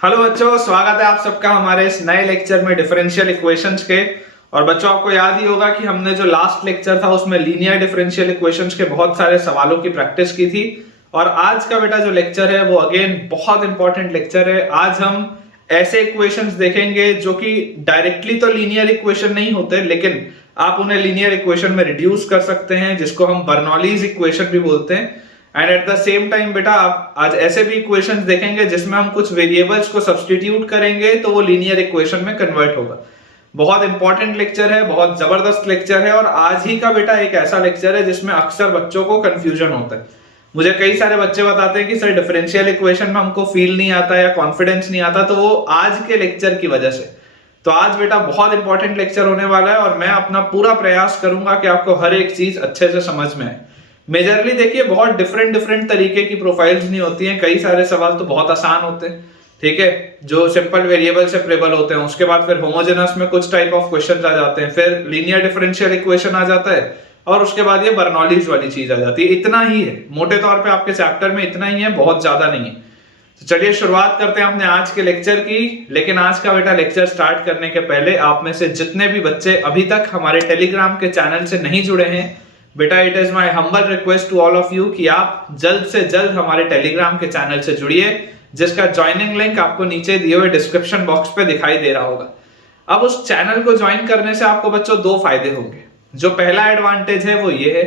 Hello बच्चों, स्वागत है आप सबका हमारे इस नए लेक्चर में डिफरेंशियल इक्वेशंस के। और बच्चों, आपको याद ही होगा कि हमने जो लास्ट लेक्चर था उसमें लीनियर डिफरेंशियल इक्वेशंस के बहुत सारे सवालों की प्रैक्टिस की थी। और आज का बेटा जो लेक्चर है वो अगेन बहुत इंपॉर्टेंट लेक्चर है। आज हम ऐसे इक्वेशंस देखेंगे जो कि डायरेक्टली तो लीनियर इक्वेशन नहीं होते, लेकिन आप उन्हें लीनियर इक्वेशन में रिड्यूस कर सकते हैं, जिसको हम बर्नौलीज इक्वेशन भी बोलते हैं। And at the same time बेटा आप आज ऐसे भी इक्वेशंस देखेंगे जिसमें हम कुछ वेरिएबल्स को सब्स्टिट्यूट करेंगे तो वो लीनियर इक्वेशन में कन्वर्ट होगा। बहुत इंपॉर्टेंट लेक्चर है, बहुत जबरदस्त लेक्चर है। और आज ही का बेटा एक ऐसा लेक्चर है जिसमें अक्सर बच्चों को कंफ्यूजन होता है। मुझे कई सारे बच्चे बताते हैं कि सर डिफरेंशियल इक्वेशन में हमको फील नहीं आता या कॉन्फिडेंस नहीं आता, तो वो आज के लेक्चर की वजह से। तो आज बेटा बहुत इंपॉर्टेंट लेक्चर होने वाला है और मैं अपना पूरा प्रयास करूंगा कि आपको हर एक चीज अच्छे से समझ में आए। मेजरली देखिए, बहुत डिफरेंट डिफरेंट तरीके की प्रोफाइल्स नहीं होती हैं। कई सारे सवाल तो बहुत आसान होते हैं, ठीक है, जो सिंपल वेरिएबल से प्रेबल होते हैं। उसके बाद फिर होमोजेनस में कुछ टाइप ऑफ क्वेश्चंस आ जाते हैं, फिर लीनियर डिफरेंशियल इक्वेशन आ जाता है, और उसके बाद ये बर्नौलीज वाली चीज आ जाती है। इतना ही है मोटे तौर पे आपके चैप्टर में, इतना ही है, बहुत ज्यादा नहीं है। तो चलिए शुरुआत करते हैं अपने आज के लेक्चर की। लेकिन आज का बेटा लेक्चर स्टार्ट करने के पहले आप में से जितने भी बच्चे अभी तक हमारे टेलीग्राम के चैनल से नहीं जुड़े हैं, बेटा it is my humble request to all of you कि आप जल्द से जल्द हमारे टेलीग्राम के चैनल से जुड़िए, जिसका ज्वाइनिंग लिंक आपको नीचे दिए हुए डिस्क्रिप्शन बॉक्स पे दिखाई दे रहा होगा। अब उस चैनल को ज्वाइन करने से आपको बच्चों दो फायदे होंगे। जो पहला एडवांटेज है वो ये है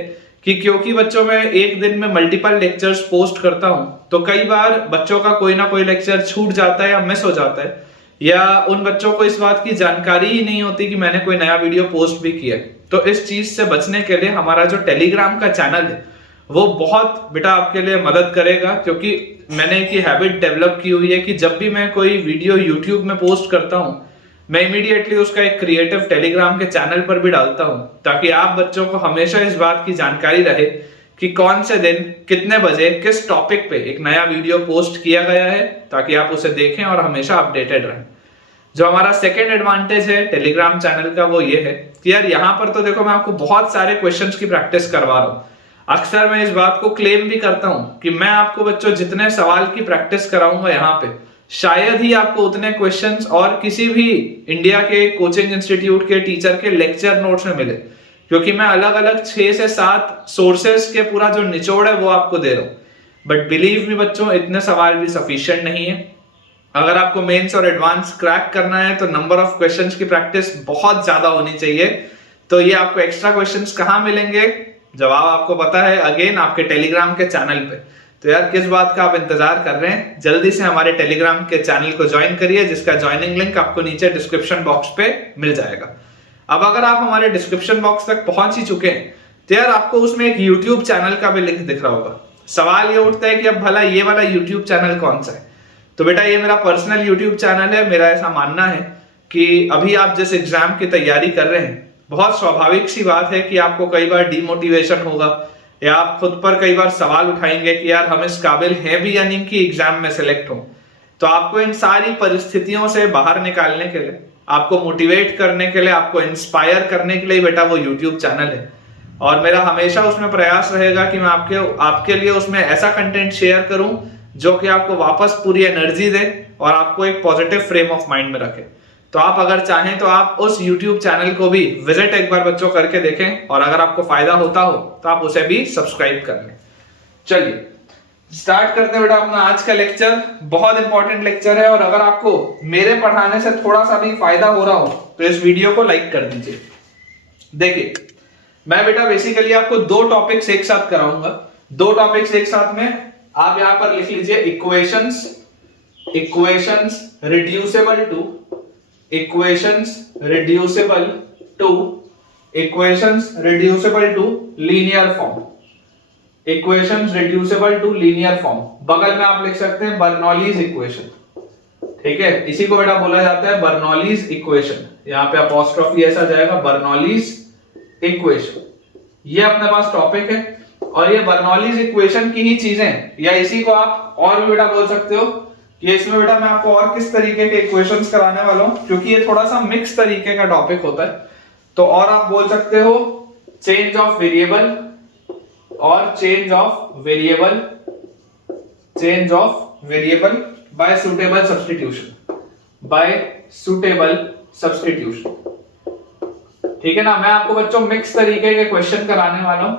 कि क्योंकि बच्चों मैं एक दिन में मल्टीपल लेक्चर्स पोस्ट करता हूं, तो कई बार बच्चों का कोई ना कोई लेक्चर छूट जाता है या मिस हो जाता है, या उन बच्चों को इस बात की जानकारी ही नहीं होती कि मैंने कोई नया वीडियो पोस्ट भी किया है। तो इस चीज से बचने के लिए हमारा जो टेलीग्राम का चैनल है वो बहुत बेटा आपके लिए मदद करेगा। क्योंकि मैंने एक हैबिट डेवलप की हुई है कि जब भी मैं कोई वीडियो यूट्यूब में पोस्ट करता हूं, मैं इमीडिएटली उसका एक क्रिएटिव टेलीग्राम के चैनल पर भी डालता हूं, ताकि आप बच्चों को हमेशा इस बात की जानकारी रहे कि कौन से दिन कितने बजे किस टॉपिक पे एक नया वीडियो पोस्ट किया गया है, ताकि आप उसे देखें और हमेशा अपडेटेड रहें। जो हमारा सेकेंड एडवांटेज है टेलीग्राम चैनल का वो ये है कि यार यहाँ पर तो देखो मैं आपको बहुत सारे क्वेश्चंस की प्रैक्टिस करवा रहा हूँ। अक्सर मैं इस बात को क्लेम भी करता हूँ कि मैं आपको बच्चों जितने सवाल की प्रैक्टिस कराऊंगा यहाँ पे, शायद ही आपको उतने क्वेश्चंस और किसी भी इंडिया के कोचिंग इंस्टीट्यूट के टीचर के लेक्चर नोट्स में मिले। क्योंकि मैं अलग अलग 6 से 7 सोर्सेस के पूरा जो निचोड़ है वो आपको दे रहा हूँ। बट बिलीव मी बच्चों, इतने सवाल भी सफिशिएंट नहीं है। अगर आपको मेंस और एडवांस क्रैक करना है तो नंबर ऑफ क्वेश्चंस की प्रैक्टिस बहुत ज्यादा होनी चाहिए। तो ये आपको एक्स्ट्रा क्वेश्चंस कहाँ मिलेंगे, जवाब आपको पता है, अगेन आपके टेलीग्राम के चैनल पे। तो यार किस बात का आप इंतजार कर रहे हैं, जल्दी से हमारे टेलीग्राम के चैनल को ज्वाइन करिए, जिसका ज्वाइनिंग लिंक आपको नीचे डिस्क्रिप्शन बॉक्स पे मिल जाएगा। अब अगर आप हमारे डिस्क्रिप्शन बॉक्स तक पहुंच ही चुके हैं तो यार आपको उसमें एक यूट्यूब चैनल का भी लिंक दिख रहा होगा। सवाल ये उठता है कि अब भला ये वाला यूट्यूब चैनल कौन सा है। तो बेटा ये मेरा पर्सनल यूट्यूब चैनल है। मेरा ऐसा मानना है कि अभी आप जिस एग्जाम की तैयारी कर रहे हैं, बहुत स्वाभाविक सी बात है कि आपको कई बार डिमोटिवेशन होगा, या आप खुद पर कई बार सवाल उठाएंगे कि यार हम इस काबिल हैं भी या नहीं कि एग्जाम में सिलेक्ट हो। तो आपको इन सारी परिस्थितियों से बाहर निकालने के लिए, आपको मोटिवेट करने के लिए, आपको इंस्पायर करने के लिए बेटा वो यूट्यूब चैनल है। और मेरा हमेशा उसमें प्रयास रहेगा कि मैं आपके लिए उसमें ऐसा कंटेंट शेयर करूं जो कि आपको वापस पूरी एनर्जी दे और आपको एक पॉजिटिव फ्रेम ऑफ माइंड में रखे। तो आप अगर चाहें तो आप उस YouTube चैनल को भी विजिट एक बार बच्चों करके देखें, और अगर आपको फायदा होता हो तो आप उसे भी सब्सक्राइब कर लें। चलिए स्टार्ट करते हैं बेटा अपना आज का लेक्चर। बहुत इंपॉर्टेंट लेक्चर है, और अगर आपको मेरे पढ़ाने से थोड़ा सा भी फायदा हो रहा हो तो इस वीडियो को लाइक कर दीजिए। देखिए मैं बेटा बेसिकली आपको दो टॉपिक्स एक साथ कराऊंगा। दो टॉपिक्स एक साथ में आप यहां पर लिख लीजिए, equations reducible to linear form. Equations reducible to linear form, बगल में आप लिख सकते हैं बर्नौलीज इक्वेशन। ठीक है, इसी को बेटा बोला जाता है बर्नौलीज इक्वेशन। यहां पे अपॉस्ट्रोफी ऐसा जाएगा, बर्नौलीज इक्वेशन। ये अपने पास टॉपिक है, और ये बर्नौलीज इक्वेशन की ही चीजें, या इसी को आप और भी बेटा बोल सकते हो कि इसमें बेटा मैं आपको और किस तरीके के इक्वेशंस कराने वाला हूं, क्योंकि ये थोड़ा सा मिक्स तरीके का टॉपिक होता है। तो और आप बोल सकते हो change of variable bye suitable substitution, bye suitable substitution. ठीक है ना। मैं आपको बच्चों मिक्स तरीके के क्वेश्चन कराने वाला हूं,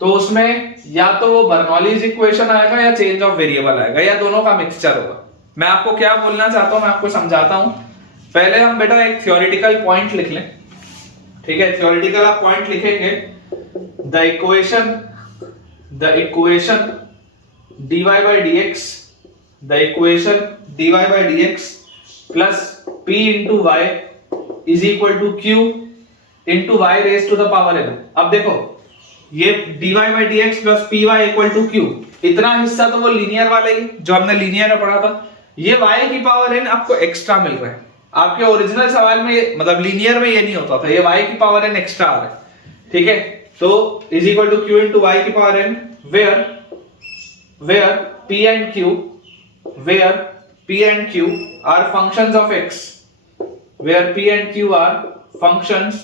तो उसमें या तो वो बर्नौलीज इक्वेशन आएगा या चेंज ऑफ वेरिएबल आएगा, या दोनों का मिक्सचर होगा। मैं आपको क्या बोलना चाहता हूं, मैं आपको समझाता हूं। पहले हम बेटा एक थ्योरेटिकल पॉइंट लिख लें। ठीक है, थ्योरेटिकल आप पॉइंट लिखेंगे, the equation dy by dx, the equation dy by dx plus p into y is equal to q into y raised to the power n। अब देखो ये dy by dx plus py equal to q, इतना हिस्सा तो वो linear वाला ही जो हमने लीनियर में पढ़ा था। ये y की पावर n आपको एक्स्ट्रा मिल रहा है। आपके ओरिजिनल सवाल में मतलब लीनियर में ये नहीं होता था, ये y की पावर n एक्स्ट्रा आ रहा है। ठीक है, तो is equal to q into y की power n, where p and q are functions of x, where p and q are functions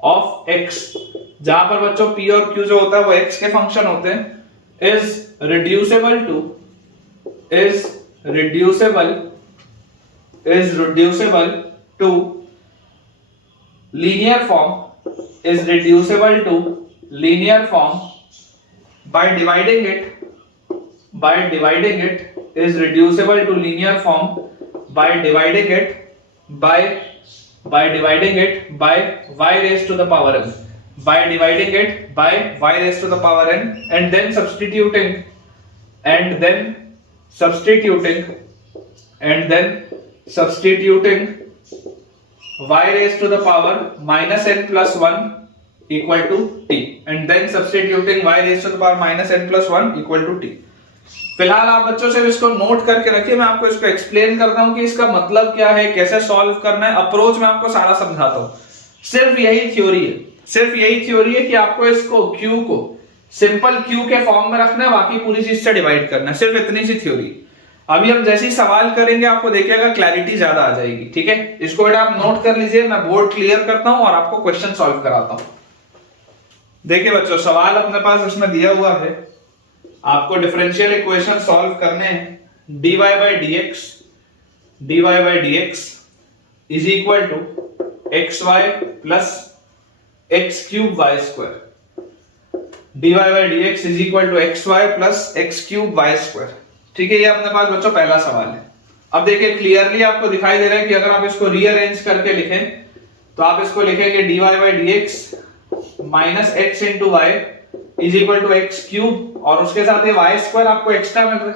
of x, जहां पर बच्चों p और q जो होता है वो x के फंक्शन होते हैं, is reducible to linear form by dividing it is reducible to linear form by dividing it by y raised to the power n, and then substituting y raised to the power minus n plus 1 equal to t, and then substituting y raised to the power minus n plus 1 equal to t। फिलहाल आप बच्चों से इसको note करके रखिए, मैं आपको इसको एक्सप्लेन करता हूं कि इसका मतलब क्या है, कैसे सॉल्व करना है, अप्रोच मैं आपको सारा समझाता हूं। सिर्फ यही थ्योरी है कि आपको इसको q को सिंपल q के फॉर्म में रखना है, बाकी पूरी चीज से डिवाइड करना है, सिर्फ इतनी सी थ्योरी। अभी हम जैसे ही सवाल करेंगे आपको देखिएगा क्लैरिटी ज्यादा आ जाएगी। ठीक है, इसको बेटा आप नोट कर लीजिए, मैं बोर्ड क्लियर करता हूं और आपको क्वेश्चन सॉल्व कराता हूं। देखिए बच्चों, सवाल अपने पास इसमें दिया हुआ है, आपको डिफरेंशियल इक्वेशन सॉल्व करने हैं। dy by dx is equal to xy plus x cube y square, dy by dx is equal to xy plus x cube y square। ठीक है, ये अपने पास बच्चों पहला सवाल है। अब देखिए क्लियरली आपको दिखाई दे रहा है कि अगर आप इसको रीअरेंज करके लिखें तो आप इसको लिखेंगे dy by dx minus x into y is equal to x cube, और उसके साथ ये वाई स्क्वायर आपको एक्स्ट्रा मिल रहा है।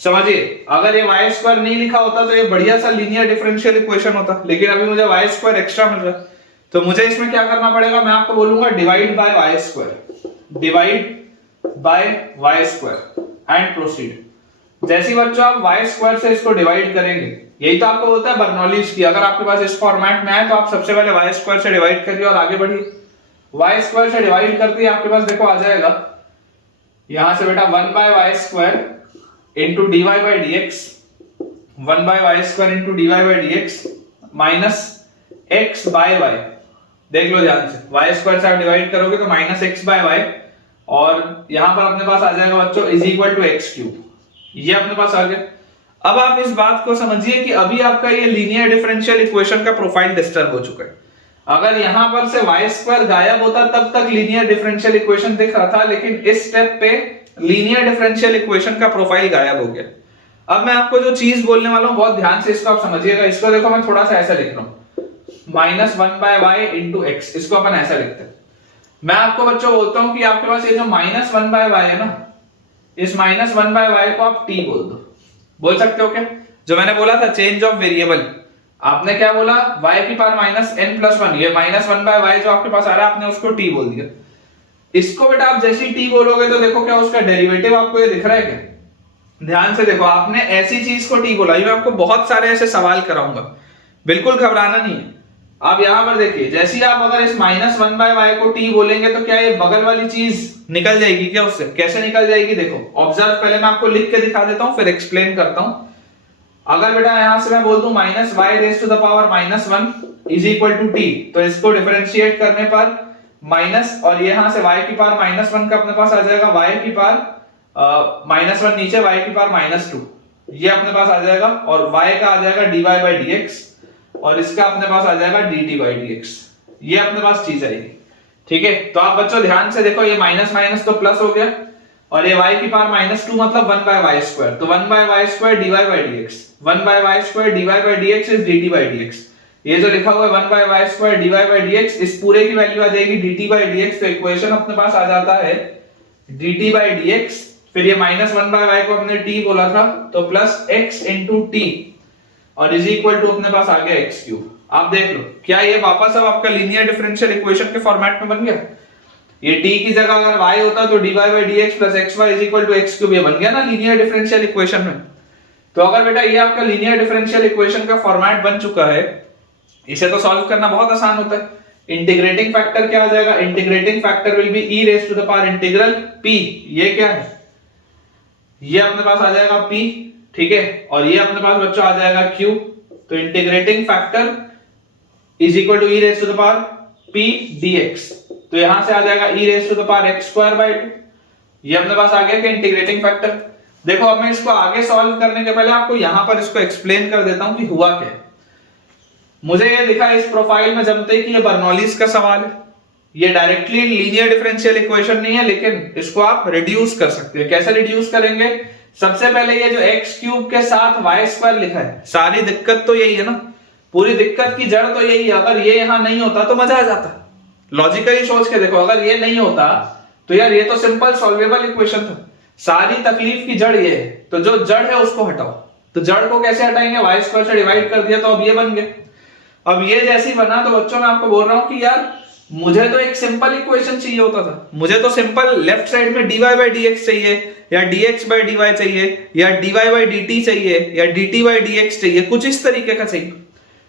समझिए, अगर ये वाई स्क्वायर नहीं लिखा होता तो ये बढ़िया सा लीनियर डिफरेंशियल इक्वेशन होता, लेकिन अभी मुझे वाई स्क्वायर एक्स्ट्रा मिल रहा है, तो मुझे इसमें क्या करना पड़ेगा, मैं आपको बोलूंगा divide by Y square and proceed. जैसे बच्चों आप वाई स्क्वायर से इसको डिवाइड करेंगे, यही तो आपको होता है बर्नौलीज की, अगर आपके पास इस फॉर्मेट में आए तो आप सबसे पहले वाई स्क्वायर से डिवाइड करिए और आगे बढ़िए। वाई स्क्वायर से डिवाइड करते ही आपके पास देखो आ जाएगा यहां से बेटा 1 by Y square into d y by D x, 1 by Y square into d y by D x minus x by y. देख लो ध्यान से, वाई स्क्वायर से आप डिवाइड करोगे तो माइनस एक्स बाय वाई, और यहां पर अपने पास आ जाएगा बच्चों is equal to x cube. ये अपने पास आ गया। अब आप इस बात को समझिए कि अभी आपका ये लीनियर डिफरेंशियल इक्वेशन का प्रोफाइल डिस्टर्ब हो चुका है। अगर यहां पर से y स्क्वायर गायब होता तब तक लीनियर डिफरेंशियल इक्वेशन दिख रहा था, लेकिन इस स्टेप पे लीनियर डिफरेंशियल इक्वेशन का प्रोफाइल गायब हो गया। अब मैं आपको जो चीज बोलने वाला हूं बहुत ध्यान से इसको आप समझिएगा। इसको देखो मैं थोड़ा सा ऐसा लिख रहा हूं, minus 1 by Y into x, इसको अपन ऐसा लिखते हैं। मैं आपको बच्चों बोलता हूं कि आपके पास ये जो माइनस 1 बाय वाई है ना, इस माइनस 1 बाय वाई को आप t बोल दो। बोल सकते हो क्या? जो मैंने बोला था चेंज ऑफ वेरिएबल, आपने क्या बोला, y की पावर माइनस n प्लस 1, ये माइनस 1 बाय वाई जो आपके पास आ रहा है आपने उसको t बोल दिया। इसको बेटा आप जैसे ही t बोलोगे तो देखो क्या उसका डेरिवेटिव आपको ये दिख रहा है क्या? ध्यान से देखो, आपने ऐसी चीज को t बोला। ये मैं आपको बहुत सारे ऐसे सवाल कराऊंगा, बिल्कुल घबराना नहीं है। आप यहां पर देखिए, जैसे ही आप अगर इस माइनस 1 बाय वाई को t बोलेंगे तो क्या ये बगल वाली चीज निकल जाएगी क्या उससे? कैसे निकल जाएगी देखो, ऑब्जर्व। पहले मैं आपको लिख के दिखा देता हूं फिर एक्सप्लेन करता हूं। अगर बेटा यहां से मैं बोल दूं minus y raise to the power minus 1 is equal to t, तो इसको डिफरेंशिएट करने पर माइनस, और यहां से y की पावर माइनस 1 का अपने पास आ जाएगा y की पावर माइनस 1 नीचे y की पावर माइनस 2। ये अपने पास आ जाएगा, और y का आ जाएगा dy बाई dx, और इसका अपने पास आ जाएगा dt बाई dx। ये अपने पास चीज आएगी, ठीक है। तो आप बच्चों ध्यान से देखो, ये माइनस माइनस तो प्लस हो गया, और ये y की पावर -2 मतलब 1 बाय वाई स्क्वायर, तो 1 by Y square dy by dx, 1 by Y square dy by dx is dt by dx। ये जो लिखा हुआ है 1 by Y square dy by dx, इस पूरे की वैल्यू आ जाएगी dt बाई dx। तो इक्वेशन अपने पास आ जाता है dt बाई dx, फिर ये -1 बाय वाई को हमने t बोला था, तो प्लस x इंटू टी, और इज इक्वल टू अपने पास आ गया x क्यूब। आप देख लो, क्या ये वापस अब आपका लीनियर डिफरेंशियल इक्वेशन के फॉर्मेट में बन गया। ये t की जगह अगर y होता तो dy by dx plus xy is equal to x cube, ये बन गया ना लीनियर डिफरेंशियल इक्वेशन में। तो अगर बेटा ये आपका लीनियर डिफरेंशियल इक्वेशन का फॉर्मेट बन चुका है, इसे तो सॉल्व करना बहुत आसान होता है। इंटीग्रेटिंग फैक्टर क्या आ जाएगा, integrating factor will be e raise to the power integral p, ये क्या है, ये अपने पास आ जाएगा p, ठीक है, और ये अपने पास बच्चों आ जाएगा q। तो integrating factor is equal to e raise to the power p dx, तो यहां से आ जाएगा e raise to the power x square bye 2। ये अपने पास आ गया कि इंटीग्रेटिंग फैक्टर। देखो अब मैं इसको आगे सॉल्व करने के पहले आपको यहां पर इसको एक्सप्लेन कर देता हूं कि हुआ क्या है। मुझे ये दिखा इस प्रोफाइल में जमते ही कि ये बर्नौलीज का सवाल है। ये डायरेक्टली लीनियर डिफरेंशियल इक्वेशन नहीं है, लेकिन इसको आप रिड्यूस कर सकते हैं। कैसे रिड्यूस करेंगे, सबसे पहले ये जो x क्यूब के साथ y स्क्वायर लिखा है, सारी दिक्कत तो यही है ना, पूरी दिक्कत की जड़ तो यही है। अगर ये यहां नहीं होता तो मजा आ जाता। लॉजिकली सोच के देखो, अगर ये नहीं होता तो यार ये तो सिंपल सॉल्वेबल इक्वेशन था। सारी तकलीफ की जड़ ये है, तो जो जड़ है उसको हटाओ। तो जड़ को कैसे हटाएंगे, y स्क्वायर से डिवाइड कर दिया तो अब ये बन गया। अब ये जैसी बना तो बच्चों मैं आपको बोल रहा हूं कि यार मुझे तो एक सिंपल इक्वेशन चाहिए होता था। मुझे तो सिंपल लेफ्ट साइड में dy बाई dx चाहिए, या dx बाई dy चाहिए, या dy बाई dt चाहिए, या dt बाई dx चाहिए, कुछ इस तरीके का चाहिए।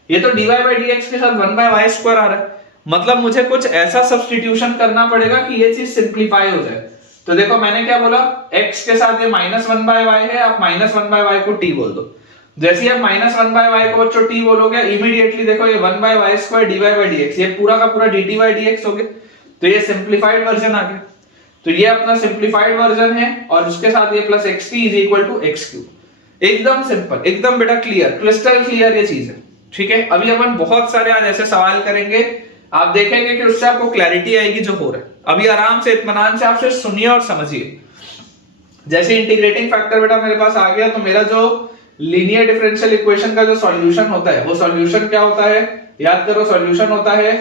ये तो dy बाई dx के साथ 1 बाय वाई स्क्वायर आ रहा है, मतलब मुझे कुछ ऐसा सब्स्टिट्यूशन करना पड़ेगा कि ये चीज सिंप्लीफाई हो जाए। तो देखो मैंने क्या बोला, x के साथ ये -1 बाय वाई है, आप -1 बाय वाई को t बोल दो। जैसे आप -1 बाय वाई को बच्चों t बोलोगे, इमीडिएटली देखो ये 1 by Y square dy by dx, ये पूरा का पूरा dt बाई dx हो गया। तो ये सिंप्लीफाइड वर्जन आ गया। तो ये अपना सिंप्लीफाइड वर्जन है, और उसके साथ ये plus xt is equal to x cube. एकदम सिंपल, एकदम बेटा क्लियर, क्रिस्टल क्लियर ये चीज है, ठीक है। अभी अपन बहुत सारे आज ऐसे सवाल करेंगे, आप देखेंगे कि उससे आपको क्लैरिटी आएगी जो हो रहा है। अभी आराम से इत्मीनान से आपसे सुनिए और समझिए। जैसे इंटीग्रेटिंग फैक्टर बेटा मेरे पास आ गया, तो मेरा जो लीनियर डिफरेंशियल इक्वेशन का जो सॉल्यूशन होता है, वो सॉल्यूशन क्या होता है, याद करो, सॉल्यूशन होता है,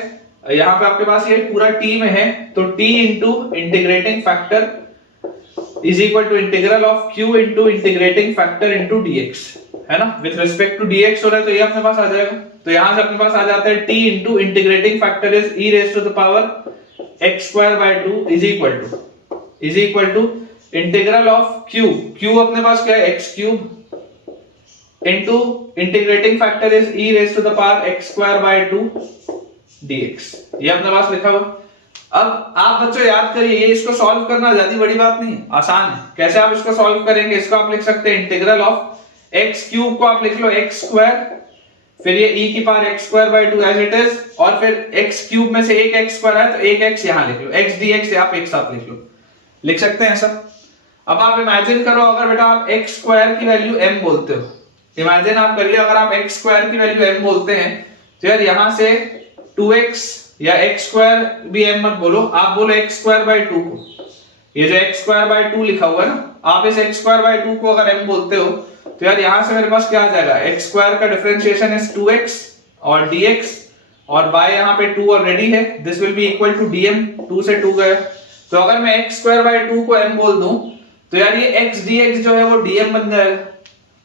यहाँ पे आपके पास ये पूरा t में है, तो t into integrating factor is equal to integral of q into integrating factor into dx, है ना। विथ रिस्पेक्ट टू dx हो रहा है, तो ये अपने पास आ जाएगा। तो यहां से अपने पास आ जाता है t into integrating factor is e raise to the power x square bye 2 is equal to integral of q अपने पास क्या है, x cube into integrating factor is e raise to the power x square bye 2 dx, ये अपने पास लिखा हुआ। अब आप बच्चों याद करिए, ये इसको सॉल्व करना ज्यादा बड़ी बात नहीं है, आसान है। कैसे आप इसको सॉल्व करेंगे, इसको आप लिख सकते हैं इंटीग्रल ऑफ x क्यूब को आप लिख लो x स्क्वायर, फिर ये e की power x square bye 2 as it is, और फिर x क्यूब में से एक x स्क्वायर है तो एक x यहां लिख लो, x dx आप एक साथ लिख लो, लिख सकते हैं ऐसा। अब आप इमेजिन करो, अगर बेटा आप x स्क्वायर की वैल्यू m बोलते हो, इमेजिन आप करिए अगर आप x स्क्वायर की वैल्यू m बोलते हैं, तो यार यहां से 2x या x स्क्वायर भी m मत बोलो, आप बोलो x स्क्वायर बाय 2 को। ये जो x स्क्वायर बाय 2 लिखा हुआ है ना, आप इस x स्क्वायर बाय 2 को अगर m बोलते हो, तो यार यहां से मेरे पास क्या आ जाएगा, x स्क्वायर का डिफरेंशिएशन इज 2x और dx, और y यहां पे 2 ऑलरेडी है, this will be equal to dm, 2 से 2 गया। तो अगर मैं x स्क्वायर बाय 2 को m बोल दूं, तो यार ये x dx जो है वो dm बन जाएगा।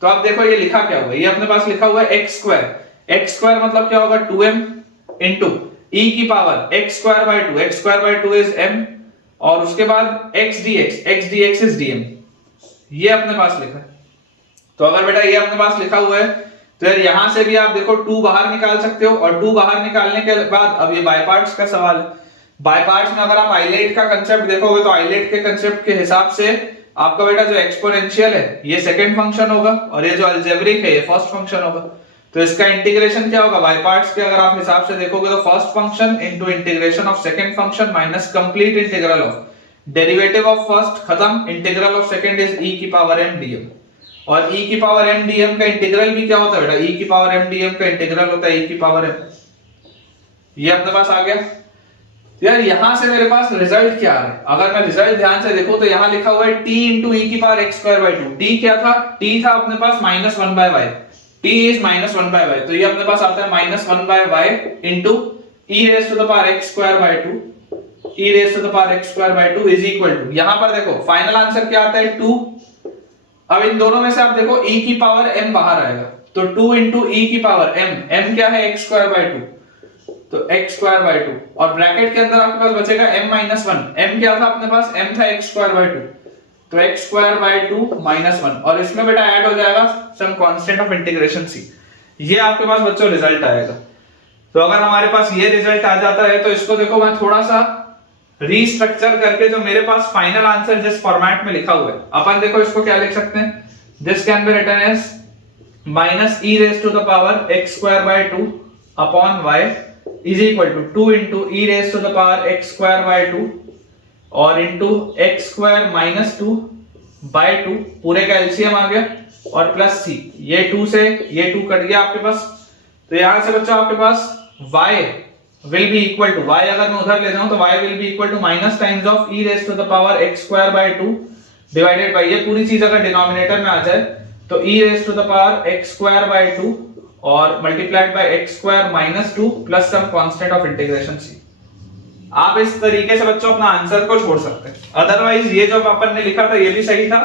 तो आप देखो ये लिखा क्या हुआ है, ये अपने पास लिखा हुआ है x स्क्वायर मतलब क्या होगा, 2m इंटू e की power x square bye 2, x square bye 2 is m, और उसके बाद x dx इज dm, ये अपने पास लिखा है। तो अगर बेटा ये अपने पास लिखा हुआ है, तो यार यहां से भी आप देखो 2 बाहर निकाल सकते हो, और 2 बाहर निकालने के बाद अब ये बाय पार्ट्स का सवाल है। बाय पार्ट्स में अगर आप आइलेट का कंसेप्ट देखोगे, तो आइलेट के कंसेप्ट के हिसाब से आपका बेटा जो एक्सपोनेंशियल है ये सेकंड फंक्शन होगा, और ये जो अलजेब्रिक है ये फर्स्ट फंक्शन होगा। तो इसका इंटीग्रेशन क्या होगा, बाय पार्ट्स के अगर आप हिसाब से देखोगे, तो first function into integration of second function minus complete integral of derivative of first, खत्म, integral of second is e की पावर m dm। और e की पावर m dm का इंटीग्रल भी क्या होता है बेटा, e की पावर m dm का इंटीग्रल होता है e की पावर m। ये अपने पास आ गया। यार यहां से मेरे पास रिजल्ट क्या आ रहा है, अगर मैं रिजल्ट ध्यान से देखूं तो यहां लिखा हुआ है t इंटू ई की power x square by 2। t क्या था, t था अपने पास minus one by y, t is minus one by y, तो ये अपने पास आता है minus one by Y into e raise to the power x square bye 2, e raise to the power x square bye 2 is equal to, यहां पर देखो final answer क्या आता है 2। अब इन दोनों में से आप देखो e की पावर m बाहर आएगा, तो 2 इंटू ई की पावर m, m क्या है x स्क्वायर बाय 2, तो x स्क्वायर बाय 2, और ब्रैकेट के अंदर आपके पास बचेगा m माइनस वन, m क्या था अपने पास, m था x स्क्वायर बाय 2, तो x square bye 2 minus one, और इसमें बेटा ऐड हो जाएगा some constant of integration c। ये आपके पास बच्चों रिजल्ट आएगा। तो अगर हमारे पास ये रिजल्ट आ जाता है तो इसको देखो मैं थोड़ा सा रीस्ट्रक्चर करके जो मेरे पास फाइनल आंसर जिस फॉर्मेट में लिखा हुआ है, अपन देखो इसको क्या लिख सकते हैं, this can be written as minus e raise to the power x square bye 2 upon y is equal to 2 into e raise to the power x square bye 2 और into x square minus 2 by 2, पूरे का LCM आ गया, और plus c, ये 2 से ये 2 cut गया आपके पास। तो यहां से बच्चों आपके पास y will be equal to, y अगर मैं उधर ले जाऊं तो y will be equal to minus times of e raise to the power x square bye 2 divided बाय, ये पूरी चीज अगर डिनोमिनेटर में आ जाए तो e raise to the power x square bye 2 और multiplied by x square minus 2 plus some constant of integration c। आप इस तरीके से बच्चों अपना आंसर को छोड़ सकते हैं, अदरवाइज ये जो अपन ने लिखा था ये भी सही था,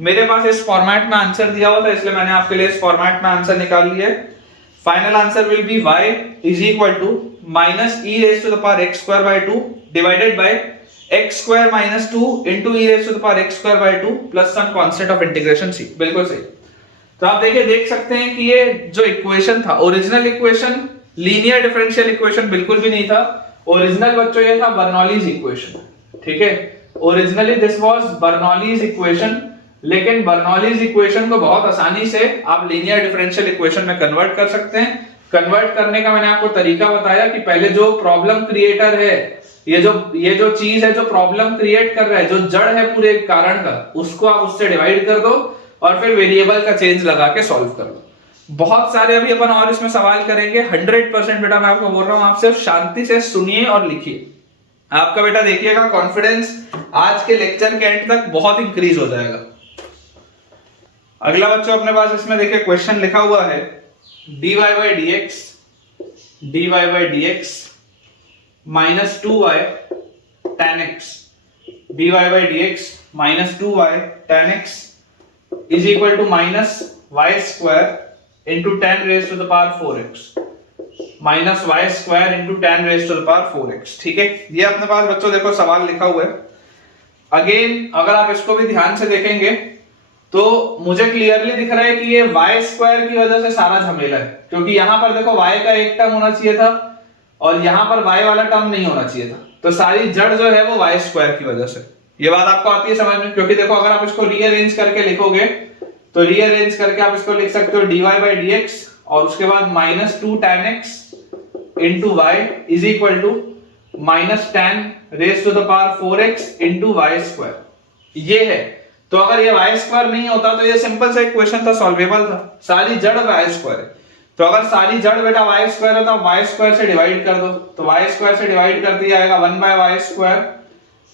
मेरे पास इस फॉर्मेट में आंसर दिया हुआ था इसलिए मैंने आपके लिए इस फॉर्मेट में आंसर निकाल लिया है। Final answer will be y is equal to minus e raise to the power x square bye 2 divided by x square minus 2 into e raise to the power x square bye 2 plus some constant of integration c। बिल्कुल सही। तो आप देखिए देख सकते हैं कि ये जो इक्वेशन था, original equation linear differential equation बिल्कुल भी नहीं था, ओरिजिनल बच्चों ये था बर्नौलीज इक्वेशन, ठीक है। Originally this was Bernoulli's equation, लेकिन बर्नौलीज इक्वेशन को बहुत आसानी से आप लीनियर डिफरेंशियल इक्वेशन में कन्वर्ट कर सकते हैं। कन्वर्ट करने का मैंने आपको तरीका बताया कि पहले जो प्रॉब्लम क्रिएटर है, ये जो चीज है जो प्रॉब्लम क्रिएट कर रहा है, जो जड़ है पूरे कारण का, उसको आप उससे डिवाइड कर दो और फिर वेरिएबल का चेंज लगा के सॉल्व कर दो। बहुत सारे अभी अपन और इसमें सवाल करेंगे, 100% बेटा मैं आपको बोल रहा हूं, आप सिर्फ शांति से सुनिए और लिखिए, आपका बेटा देखिएगा कॉन्फिडेंस आज के लेक्चर के एंड तक बहुत इंक्रीज हो जाएगा। अगला बच्चों अपने पास इसमें देखिए क्वेश्चन लिखा हुआ है dy by dx minus 2y tan x, dy by dx minus 2y tan x is equal to minus y square into tan raise to the power 4x, minus y square into tan raise to the power 4x, ठीक है। ये अपने पास बच्चों देखो सवाल लिखा हुआ है। अगेन अगर आप इसको भी ध्यान से देखेंगे तो मुझे क्लियरली दिख रहा है कि ये y स्क्वायर की वजह से सारा झमेला है, क्योंकि यहां पर देखो y का एक टर्म होना चाहिए था और यहां पर y वाला टर्म नहीं होना चाहिए था, तो सारी जड़ जो है वो y स्क्वायर की वजह से। ये बात आपको आती है समझ में, क्योंकि देखो अगर आप इसको रीअरेंज करके लिखोगे तो रीअरेंज करके आप इसको लिख सकते हो dy by dx और उसके बाद minus 2 tan x into y is equal to minus tan raise to the power 4x into y square, ये है। तो अगर ये y स्क्वायर नहीं होता तो ये सिंपल सा इक्वेशन था, सॉल्वेबल था, सारी जड़ y स्क्वायर है। तो अगर सारी जड़ बेटा y स्क्वायर है तो y स्क्वायर से डिवाइड कर दो, तो y स्क्वायर से डिवाइड कर दिया जाएगा 1 by y square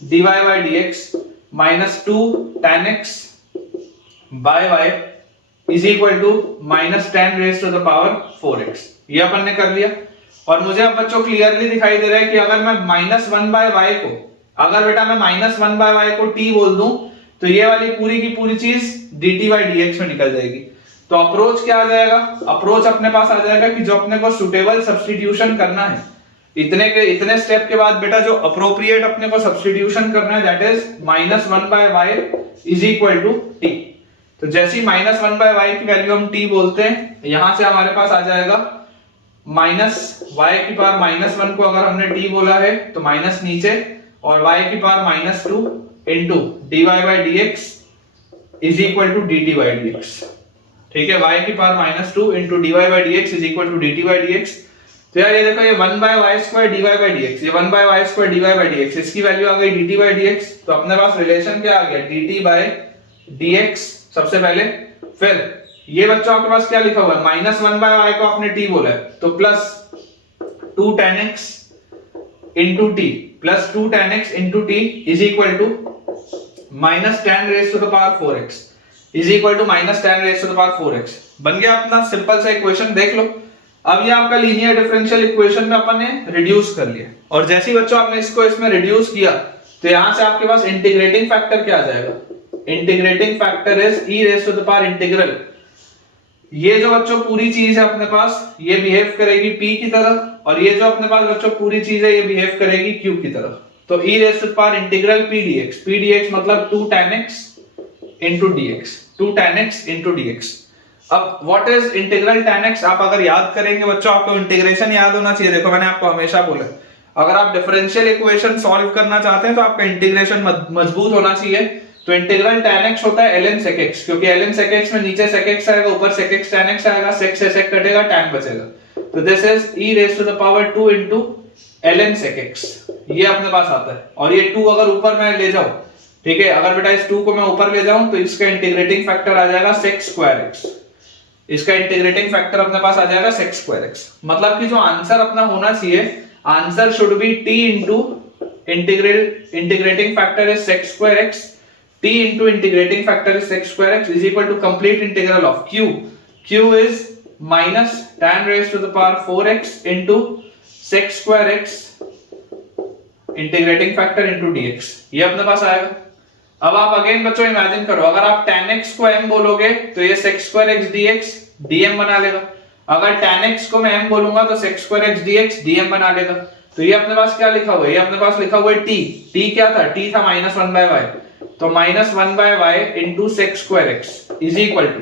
dy by dx minus 2 tan x by y is equal to minus tan raise to the power 4x, ये अपन ने कर लिया। और मुझे अब बच्चों क्लियरली दिखाई दे रहा है कि अगर मैं माइनस 1 by y को, अगर बेटा मैं माइनस 1 by y को t बोल दूं तो ये वाली पूरी की पूरी चीज dt by dx में निकल जाएगी। तो अप्रोच क्या आ जाएगा, अप्रोच अपने पास आ जाएगा कि जो अपने को सुटेबल सब्स्टिट्यूशन करना है, इतने स्टेप के बाद बेटा जो अप्रोप्रिएट अपने को सब्स्टिट्यूशन करना है that is minus 1 by y is equal to t। तो जैसे ही माइनस 1 by y की वैल्यू हम t बोलते हैं, यहां से हमारे पास आ जाएगा माइनस y की पावर माइनस 1 को अगर हमने t बोला है तो माइनस नीचे और y की power minus 2 into dy by dx is equal to dt by dx, ठीक है। y की power minus 2 into dy by dx is equal to dt by dx। तो यार ये देखो ये 1 by y square dy by dx, ये 1 by y square dy by dx, इसकी वैल्यू आ गई dt by dx। तो अपने पास रिलेशन क्या आ गया, dt by dx सबसे पहले फिर ये बच्चों आपके पास क्या लिखा हुआ है, -1/y को आपने t बोला है, तो plus 2 tan x into t, plus 2 tan x into t is equal to minus tan raise to the power 4x is equal to minus tan raise to the power 4x। बन गया अपना simple सा equation. देख लो, अब ये आपका linear differential equation में अपन ने रिड्यूस कर लिया, और जैसे ही बच्चों आपने इसको इसमें रिड्यूस किया तो यहां से आपके पास इंटीग्रेटिंग फैक्टर क्या आ जाएगा, integrating factor is e raise to the power integral, ये जो बच्चों पूरी चीज है अपने पास ये बिहेव करेगी p की तरह, और ये जो अपने पास बच्चों पूरी चीज है ये बिहेव करेगी q की तरह। तो e raise to the power integral p dx मतलब 2 tan x into dx, 2 tan x into dx। अब what is integral tan x, आप अगर याद करेंगे बच्चों, आपको इंटीग्रेशन याद होना चाहिए। देखो मैंने आपको हमेशा बोला, अगर आप डिफरेंशियल इक्वेशन सॉल्व करना चाहते हैं तो आपका इंटीग्रेशन मजबूत होना चाहिए। तो इंटीग्रल tan x होता है ln sec x, क्योंकि ln sec x में नीचे sec x आएगा, ऊपर sec x tan x आएगा, sec से sec कटेगा, tan बचेगा। तो this is e raise to the power 2 into ln sec x, ये अपने पास आता है। और ये 2 अगर ऊपर मैं ले जाऊं, ठीक है, अगर बेटा इस 2 को मैं ऊपर ले जाऊं तो इसका इंटीग्रेटिंग फैक्टर आ जाएगा sec square x, इसका इंटीग्रेटिंग फैक्टर अपने पास आ जाएगा sec square x। मतलब कि जो आंसर अपना होना चाहिए, answer should be t into integrating factor is sec square x, t into integrating factor is sec square x is equal to complete integral of q, q is minus tan raised to the power 4x into sec square x integrating factor into dx, ये अपने पास आएगा। अब आप again बच्चों imagine करो, अगर आप tan x को m बोलोगे तो ये sec square x dx dm बना लेगा, अगर tan x को मैं m बोलूंगा तो sec square x dx dm बना लेगा। तो ये अपने पास क्या लिखा हुआ है, ये अपने पास लिखा हुआ है t क्या था, t था -1/y, तो -1/y into sec square x is equal to,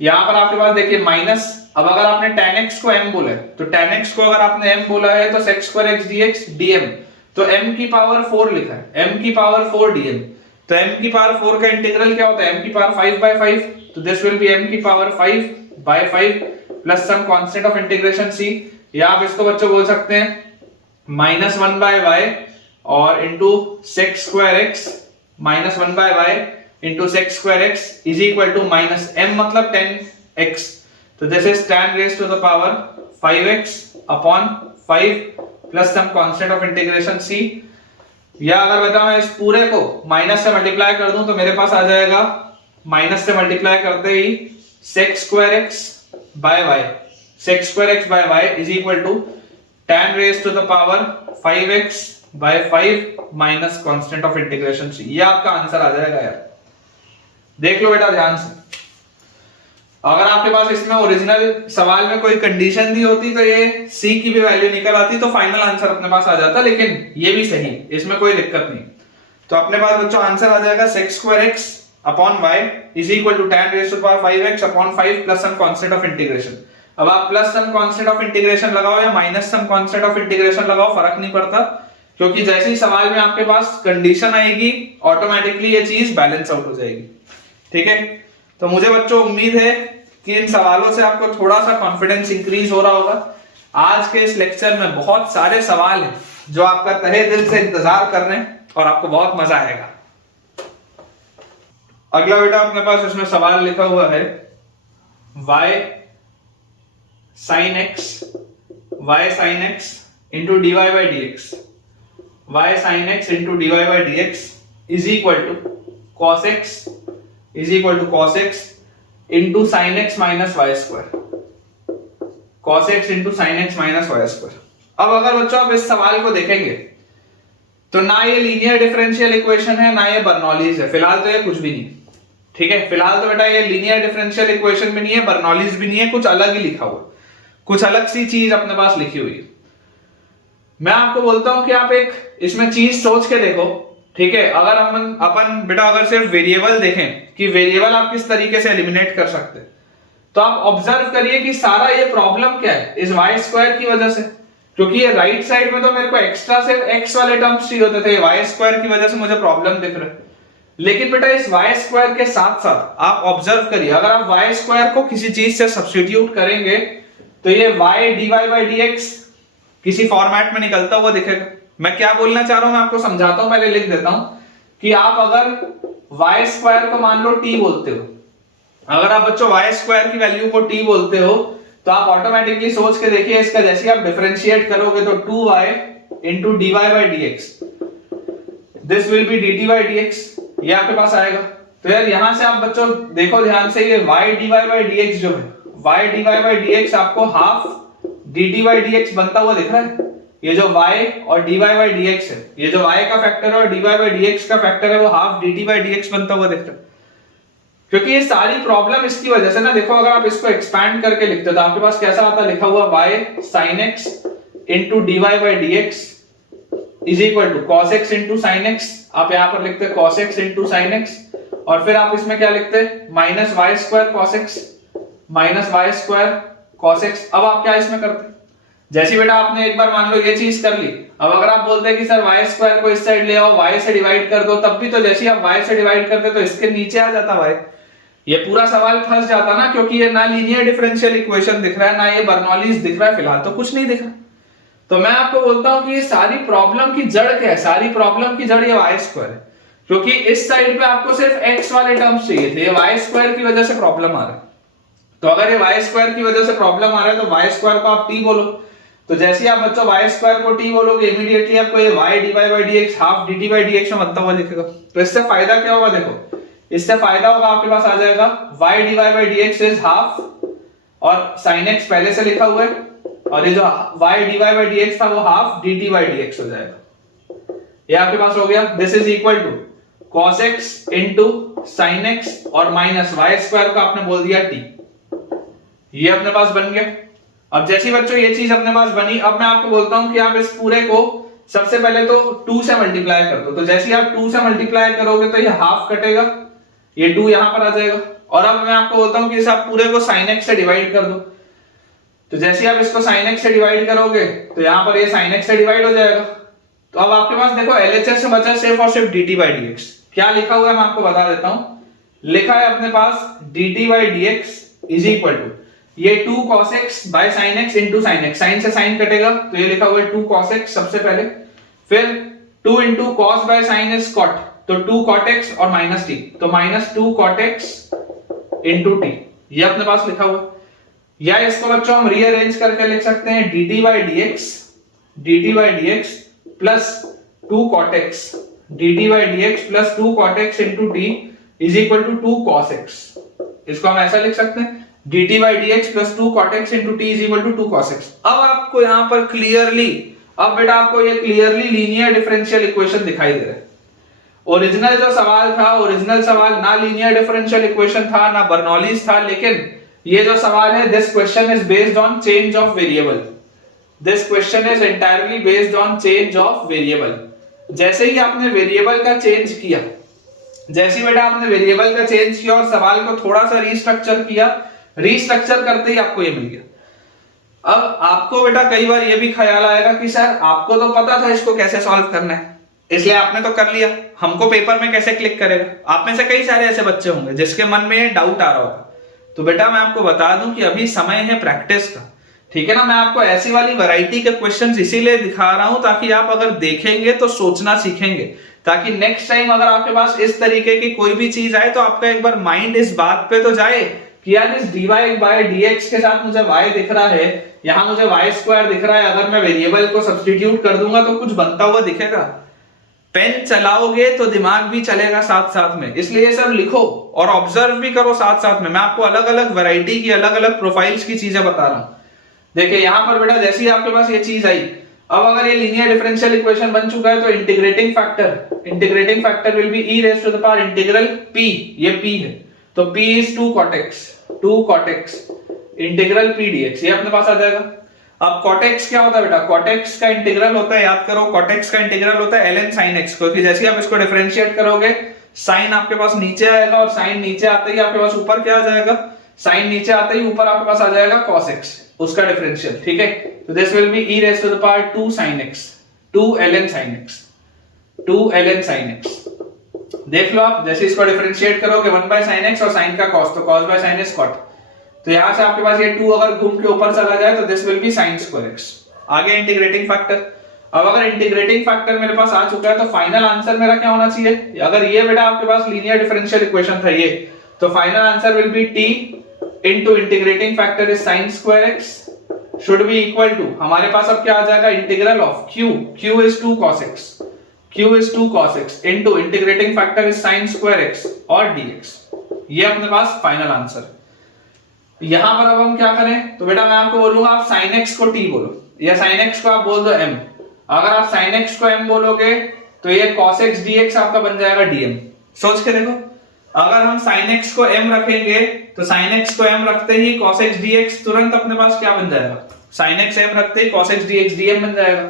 यहां पर आपके पास देखिए माइनस, अब अगर आपने tan x को m बोला है तो tan x को अगर आपने m बोला है तो sec square x dx dm, तो m की पावर 4 लिखा है, m की पावर 4 dm, तो m की पावर 4 का इंटीग्रल क्या होता है, m की पावर 5/5, तो दिस विल बी m की power 5/5 plus some constant of integration c, या आप इसको बच्चों बोल सकते हैं -1/y और into sec square x -1/y into sec square x is equal to minus m मतलब 10x, तो this is tan raised to the power 5x upon 5 plus some constant of integration c, या अगर बताओ मैं इस पूरे को माइनस से मल्टीप्लाई कर दूं तो मेरे पास आ जाएगा, माइनस से मल्टीप्लाई करते ही sec square x by y, sec square x by y is equal to tan raised to the power 5x by 5 minus constant of integration c, ये आपका आंसर आ जाएगा यार। देख लो बेटा ध्यान से, अगर आपके पास इसमें ओरिजिनल सवाल में कोई कंडीशन दी होती तो ये c की भी वैल्यू निकल आती, तो फाइनल आंसर अपने पास आ जाता, लेकिन ये भी सही, इसमें कोई दिक्कत नहीं। तो अपने पास बच्चों आंसर आ जाएगा sec square x upon y is equal to tan raised to the power 5x upon 5 plus some constant of integration। अब आप plus some constant of integration लगाओ या minus some constant of integration लगाओ, फर्क नहीं पड़ता, क्योंकि जैसे ही सवाल में आपके पास कंडीशन आएगी ऑटोमेटिकली ये चीज बैलेंस आउट हो जाएगी। ठीक है, तो मुझे बच्चों उम्मीद है कि इन सवालों से आपको थोड़ा सा कॉन्फिडेंस इंक्रीज हो रहा होगा। आज के इस लेक्चर में बहुत सारे सवाल हैं जो आपका तहे दिल से इंतजार कर रहे हैं और आपको बहुत मजा आएगा। अगला बेटा अपने पास इसमें सवाल लिखा हुआ है y sin x into dy by dx, y sin x into dy by dx is equal to cos x into sin x minus y square, cos x into sin x minus y square। अब अगर बच्चों आप इस सवाल को देखेंगे तो ना ये लीनियर डिफरेंशियल इक्वेशन है ना ये बर्नौलीज है, फिलहाल तो ये कुछ भी नहीं। ठीक है, फिलहाल तो बेटा ये लीनियर डिफरेंशियल इक्वेशन भी नहीं है, बर्नौलीज भी नहीं है, कुछ अलग ही लिखा हुआ, कुछ अलग सी चीज अपने पास लिखी हुई है। मैं आपको बोलता हूं कि आप एक इसमें चीज सोच के देखो। ठीक है, अगर अपन बेटा अगर सिर्फ वेरिएबल देखें कि वेरिएबल आप किस तरीके से एलिमिनेट कर सकते हैं, तो आप ऑब्जर्व करिए कि सारा ये प्रॉब्लम क्या है, इस y स्क्वायर की वजह से, क्योंकि ये राइट साइड में तो मेरे को एक्स्ट्रा से x वाले टर्म्स चाहिए होते थे, y स्क्वायर की वजह से मुझे प्रॉब्लम दिख रहा है। लेकिन बेटा इस y स्क्वायर के साथ साथ आप ऑब्जर्व करिए, अगर आप y स्क्वायर को किसी चीज से सब्स्टिट्यूट करेंगे तो ये y dy by dx किसी फॉर्मेट में निकलता हुआ दिखेगा। मैं क्या बोलना चाह रहा हूं मैं आपको समझाता हूं, पहले लिख देता हूं कि आप अगर y स्क्वायर को मान लो t बोलते हो, अगर आप बच्चों वाई स्क्वायर की वैल्यू को टी बोलते हो तो आप ऑटोमेटिकली सोच के देखिए इसका, जैसे आप डिफरेंशिएट करोगे तो 2y into d y by D x, this will be d t by D x, ये आपके पास आएगा। तो यार यहां से आप बच्चों देखो ध्यान से, ये y dy by D x जो है, y dy by D x आपको half dt by D x बनता हुआ दिख रहा है। ये जो y और dy बाई डी एक्स है, ये जो y का फैक्टर है और dy बाई डी एक्स का फैक्टर है, वो half dt by D x बनता हुआ दिख रहा है। क्योंकि ये सारी प्रॉब्लम इसकी वजह से ना, देखो अगर आप इसको एक्सपैंड करके लिखते हो तो आपके पास कैसा आता, लिखा हुआ y sin x into dy by D x is equal to cos x into sin x, आप यहां पर लिखते हैं cos x into sin x, और फिर आप इसमें क्या लिखते हैं minus y square cos x minus y square cos x। अब आप क्या इसमें करते हैं, जैसे बेटा आपने एक बार मान लो ये चीज कर ली, अब अगर आप बोलते हैं कि सर वाई स्क्वायर को इस साइड ले आओ, y से डिवाइड कर दो, तब भी तो जैसे ही आप y से डिवाइड करते तो इसके नीचे आ जाता y, ये पूरा सवाल फंस जाता ना, क्योंकि ये ना लीनियर डिफरेंशियल इक्वेशन दिख रहा है, ना ये बर्नौलीज दिख रहा है, फिलहाल तो कुछ नहीं दिख रहा। तो मैं आपको बोलता हूं कि ये सारी प्रॉब्लम की जड़ क्या है, सारी प्रॉब्लम की जड़ ये वाई स्क्वायर है, क्योंकि इस साइड पे आपको सिर्फ x वाले टर्म्स चाहिए थे, ये वाई स्क्वायर की वजह से प्रॉब्लम आ रहा है। तो अगर ये वाई स्क्वायर की वजह से प्रॉब्लम आ रहा है तो वाई स्क्वायर को आप t बोलो। तो जैसे ही आप बच्चों वाई स्क्वायर को t बोलोगे, इमीडिएटली आपको ये y dy by D x half dt by D x में बनता हुआ दिखेगा। तो इससे फायदा क्या होगा, देखो इससे फायदा होगा आपके पास आ जाएगा y dy by D x is half, और sin x पहले से लिखा हुआ है, और ये जो y dy by D x था वो half dt by D x हो जाएगा। ये आपके पास हो गया, this is equal to cos x into sin x और माइनस वाई स्क्वायर को आपने बोल दिया t, ये अपने पास बन गया। अब जैसी बच्चों ये चीज अपने पास बनी, अब मैं आपको बोलता हूं कि आप इस पूरे को सबसे पहले तो 2 से मल्टीप्लाई कर दो। तो जैसे ही आप 2 से मल्टीप्लाई करोगे तो ये हाफ कटेगा, ये 2 यहां पर आ जाएगा, और अब मैं आपको बोलता हूं कि इस आप पूरे को sin x से डिवाइड कर दो। तो जैसे ही आप इसको sin x से डिवाइड करोगे तो यहां पर ये sin x से डिवाइड हो जाएगा। तो अब आपके पास देखो LHS से बचा सिर्फ और सिर्फ dt बाई डी एक्स। क्या लिखा हुआ है मैं आपको बता देता हूं, लिखा है अपने पास dt by D x is equal to ये 2 cos x by sin x into sin x, sin से sin कटेगा तो ये लिखा हुआ है 2 cos x सबसे पहले, फिर 2 into cos bye sin is cot, तो 2 cot x और माइनस t, तो minus 2 cot x into t, ये अपने पास लिखा हुआ। या इसको बच्चों हम रीअरेंज करके लिख सकते हैं dt by D x plus 2 cot x, dt by D x plus 2 cot x into t is equal to 2 cos x। इसको हम ऐसा लिख सकते हैं dt by D x plus 2 cot x into t is equal to 2 cos x। अब आपको यहां पर क्लियरली, अब बेटा आपको ये क्लियरली लीनियर डिफरेंशियल इक्वेशन दिखाई दे रहा है। ओरिजिनल जो सवाल था, ओरिजिनल सवाल ना लीनियर डिफरेंशियल इक्वेशन था ना बर्नौलीज था, लेकिन ये जो सवाल है, this question is based on change of variable, this question is entirely based on change of variable. जैसे ही आपने वेरिएबल का चेंज किया, जैसे बेटा आपने वेरिएबल का चेंज किया और सवाल को थोड़ा सा रीस्ट्रक्चर किया, रीस्ट्रक्चर करते ही आपको ये मिल गया। अब आपको बेटा कई बार ये भी ख्याल आएगा कि सर आपको तो पता था इसको कैसे सॉल्व करना है, इसलिए आपने तो कर लिया, हमको पेपर में कैसे क्लिक करेगा। आप में से कई सारे ऐसे बच्चे होंगे जिसके मन में ये डाउट आ रहा होगा। तो बेटा मैं आपको बता दूं कि अभी समय है प्रैक्टिस का, ठीक है ना। मैं आपको ऐसी वाली वैरायटी के क्वेश्चंस इसीलिए दिखा रहा हूं ताकि आप अगर देखेंगे तो सोचना सीखेंगे, ताकि नेक्स्ट टाइम अगर आपके पास इस तरीके की कोई भी चीज आए तो आपका एक बार माइंड इस बात पे तो जाए कि यार इस dy बाय dx के साथ मुझे y दिख रहा है, यहां मुझे y स्क्वायर दिख रहा है, अगर मैं वेरिएबल को सब्स्टिट्यूट कर दूंगा तो कुछ बनता हुआ दिखेगा। पेन चलाओगे तो दिमाग भी चलेगा साथ साथ में, इसलिए ये सब लिखो और ऑब्जर्व भी करो साथ साथ में। मैं आपको अलग अलग वैरायटी की, अलग अलग प्रोफाइल्स की चीजें बता रहा हूं। देखिए यहां पर बेटा जैसे ही आपके पास ये चीज आई, अब अगर ये लीनियर डिफरेंशियल इक्वेशन बन चुका है तो integrating factor will be e raise to the power integral p, ये p है, तो p is 2 cot x integral p dx, ये अपने पास आ जाएगा। अब cot x क्या होता है बेटा, cot x का इंटीग्रल होता है, याद करो cot x का इंटीग्रल होता है ln sin x, क्योंकि जैसे ही आप इसको डिफरेंशिएट करोगे sin आपके पास नीचे आएगा और sin नीचे आते ही आपके पास ऊपर क्या आ जाएगा, sin नीचे आते ही ऊपर आपके पास आ जाएगा cos x, उसका डिफरेंशियल, ठीक है। तो this will be e raise to the power 2 sin x, 2 ln sin x। देख लो आप, जैसे इसको डिफरेंशिएट करोगे 1 बाय sin x और sin का cos, तो cos bye sin is cot, तो यहां से आपके पास ये 2 अगर घूम के ऊपर चला जाए तो this will B sin square x। आगे इंटीग्रेटिंग फैक्टर, अब अगर इंटीग्रेटिंग फैक्टर मेरे पास आ चुका है तो फाइनल आंसर मेरा क्या होना चाहिए, अगर ये बेटा आपके पास लीनियर डिफरेंशियल इक्वेशन था ये, तो final answer will be t into integrating factor is sin square x should be equal to, हमारे पास अब क्या आ जाएगा, integral of q is 2 cos x, q is 2 cos x into integrating factor is sin square x और dx। ये अपने पास final answer है। यहां पर अब हम क्या करें, तो बेटा मैं आपको बोलूंगा आप sin x को t बोलो या sin x को आप बोल दो m। अगर आप sin x को m बोलोगे तो ये cos x dx आपका बन जाएगा dm। सोच के देखो, अगर हम sin x को m रखेंगे तो sin x को m रखते ही cos x dx तुरंत अपने पास क्या बन जाएगा, sin x m रखते ही cos x dx dm बन जाएगा।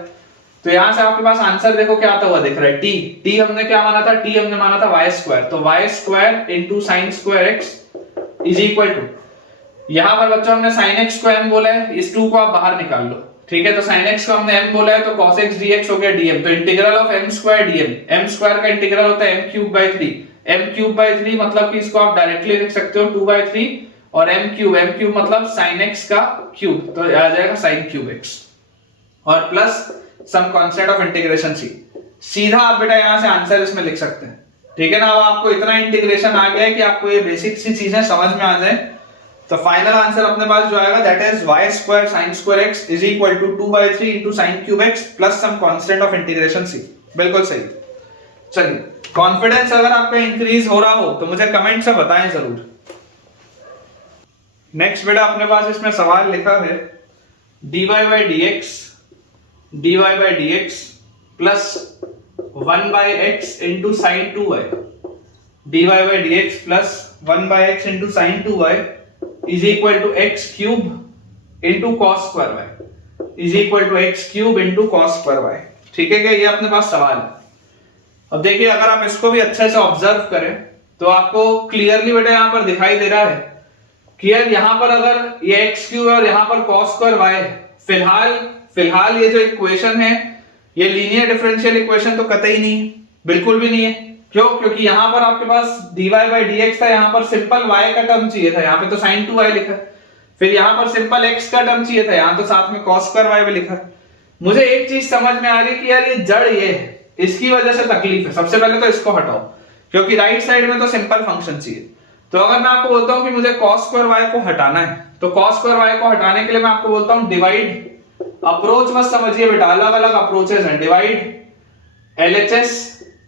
तो यहां से आपके पास आंसर देखो क्या आता हुआ दिख रहा है, t हमने क्या माना था, t हमने माना था y स्क्वायर, तो y square into sin square x is equal to, यहां पर बच्चों हमने sin x को m बोला है, इस 2 को आप बाहर निकाल लो, ठीक है। तो sin x को हमने m बोला है तो cos x dx हो गया dm, तो integral of m square dm, m square का इंटीग्रल होता है m cube by 3, m cube by 3 मतलब कि इसको आप डायरेक्टली लिख सकते हो 2 बाय 3, और m क्यूब मतलब sin x का क्यूब, तो आ जाएगा sin क्यूब x और plus some constant of integration c। सीधा आप बेटा यहां से आंसर इसमें लिख सकते हैं, ठीक है ना। अब आपको इतना इंटीग्रेशन आ गया है कि आपको ये बेसिक सी चीजें समझ में आ जाए। तो फाइनल आंसर अपने पास जो आएगा that is y square sin square x is equal to 2 by 3 into sin cube x plus some constant of integration c। बिल्कुल सही। चलिए, कॉन्फिडेंस अगर आपका इंक्रीज हो रहा हो तो मुझे कमेंट से बताएं जरूर। नेक्स्ट बेटा अपने पास इसमें सवाल लिखा है dy by dx plus 1 by x into sin 2y, dy by dx plus 1 by x into sin 2y is equal to x cube into cos square y is equal to x cube into cos square y। ठीक है क्या, ये अपने पास सवाल है। अब देखिए अगर आप इसको भी अच्छे से ऑब्जर्व करें तो आपको क्लियरली बेटा यहां पर दिखाई दे रहा है कि यार यहां पर अगर ये x क्यूब और यहां पर cos स्क्वायर y है, फिलहाल ये जो इक्वेशन है ये लीनियर डिफरेंशियल इक्वेशन तो कतई नहीं है, बिल्कुल भी नहीं है। क्यों? क्योंकि यहां पर आपके पास dy by dx था, यहां पर सिंपल y का टर्म चाहिए था, यहां पे तो sin 2y लिखा है। फिर यहां पर सिंपल x का टर्म चाहिए था, यहां तो साथ में cos स्क्वायर y भी लिखा है। मुझे एक चीज समझ में आ रही है कि यार ये जड़ ये है, इसकी वजह से तकलीफ है। सबसे पहले तो इसको हटाओ क्योंकि राइट साइड में तो सिंपल फंक्शन चाहिए। तो अगर मैं आपको बोलता हूं कि मुझे cos स्क्वायर y को हटाना है तो cos स्क्वायर y को हटाने के लिए मैं आपको बोलता हूं डिवाइड, अप्रोच मत समझिए बेटा, अलग अलग अप्रोचेस हैं। Divide LHS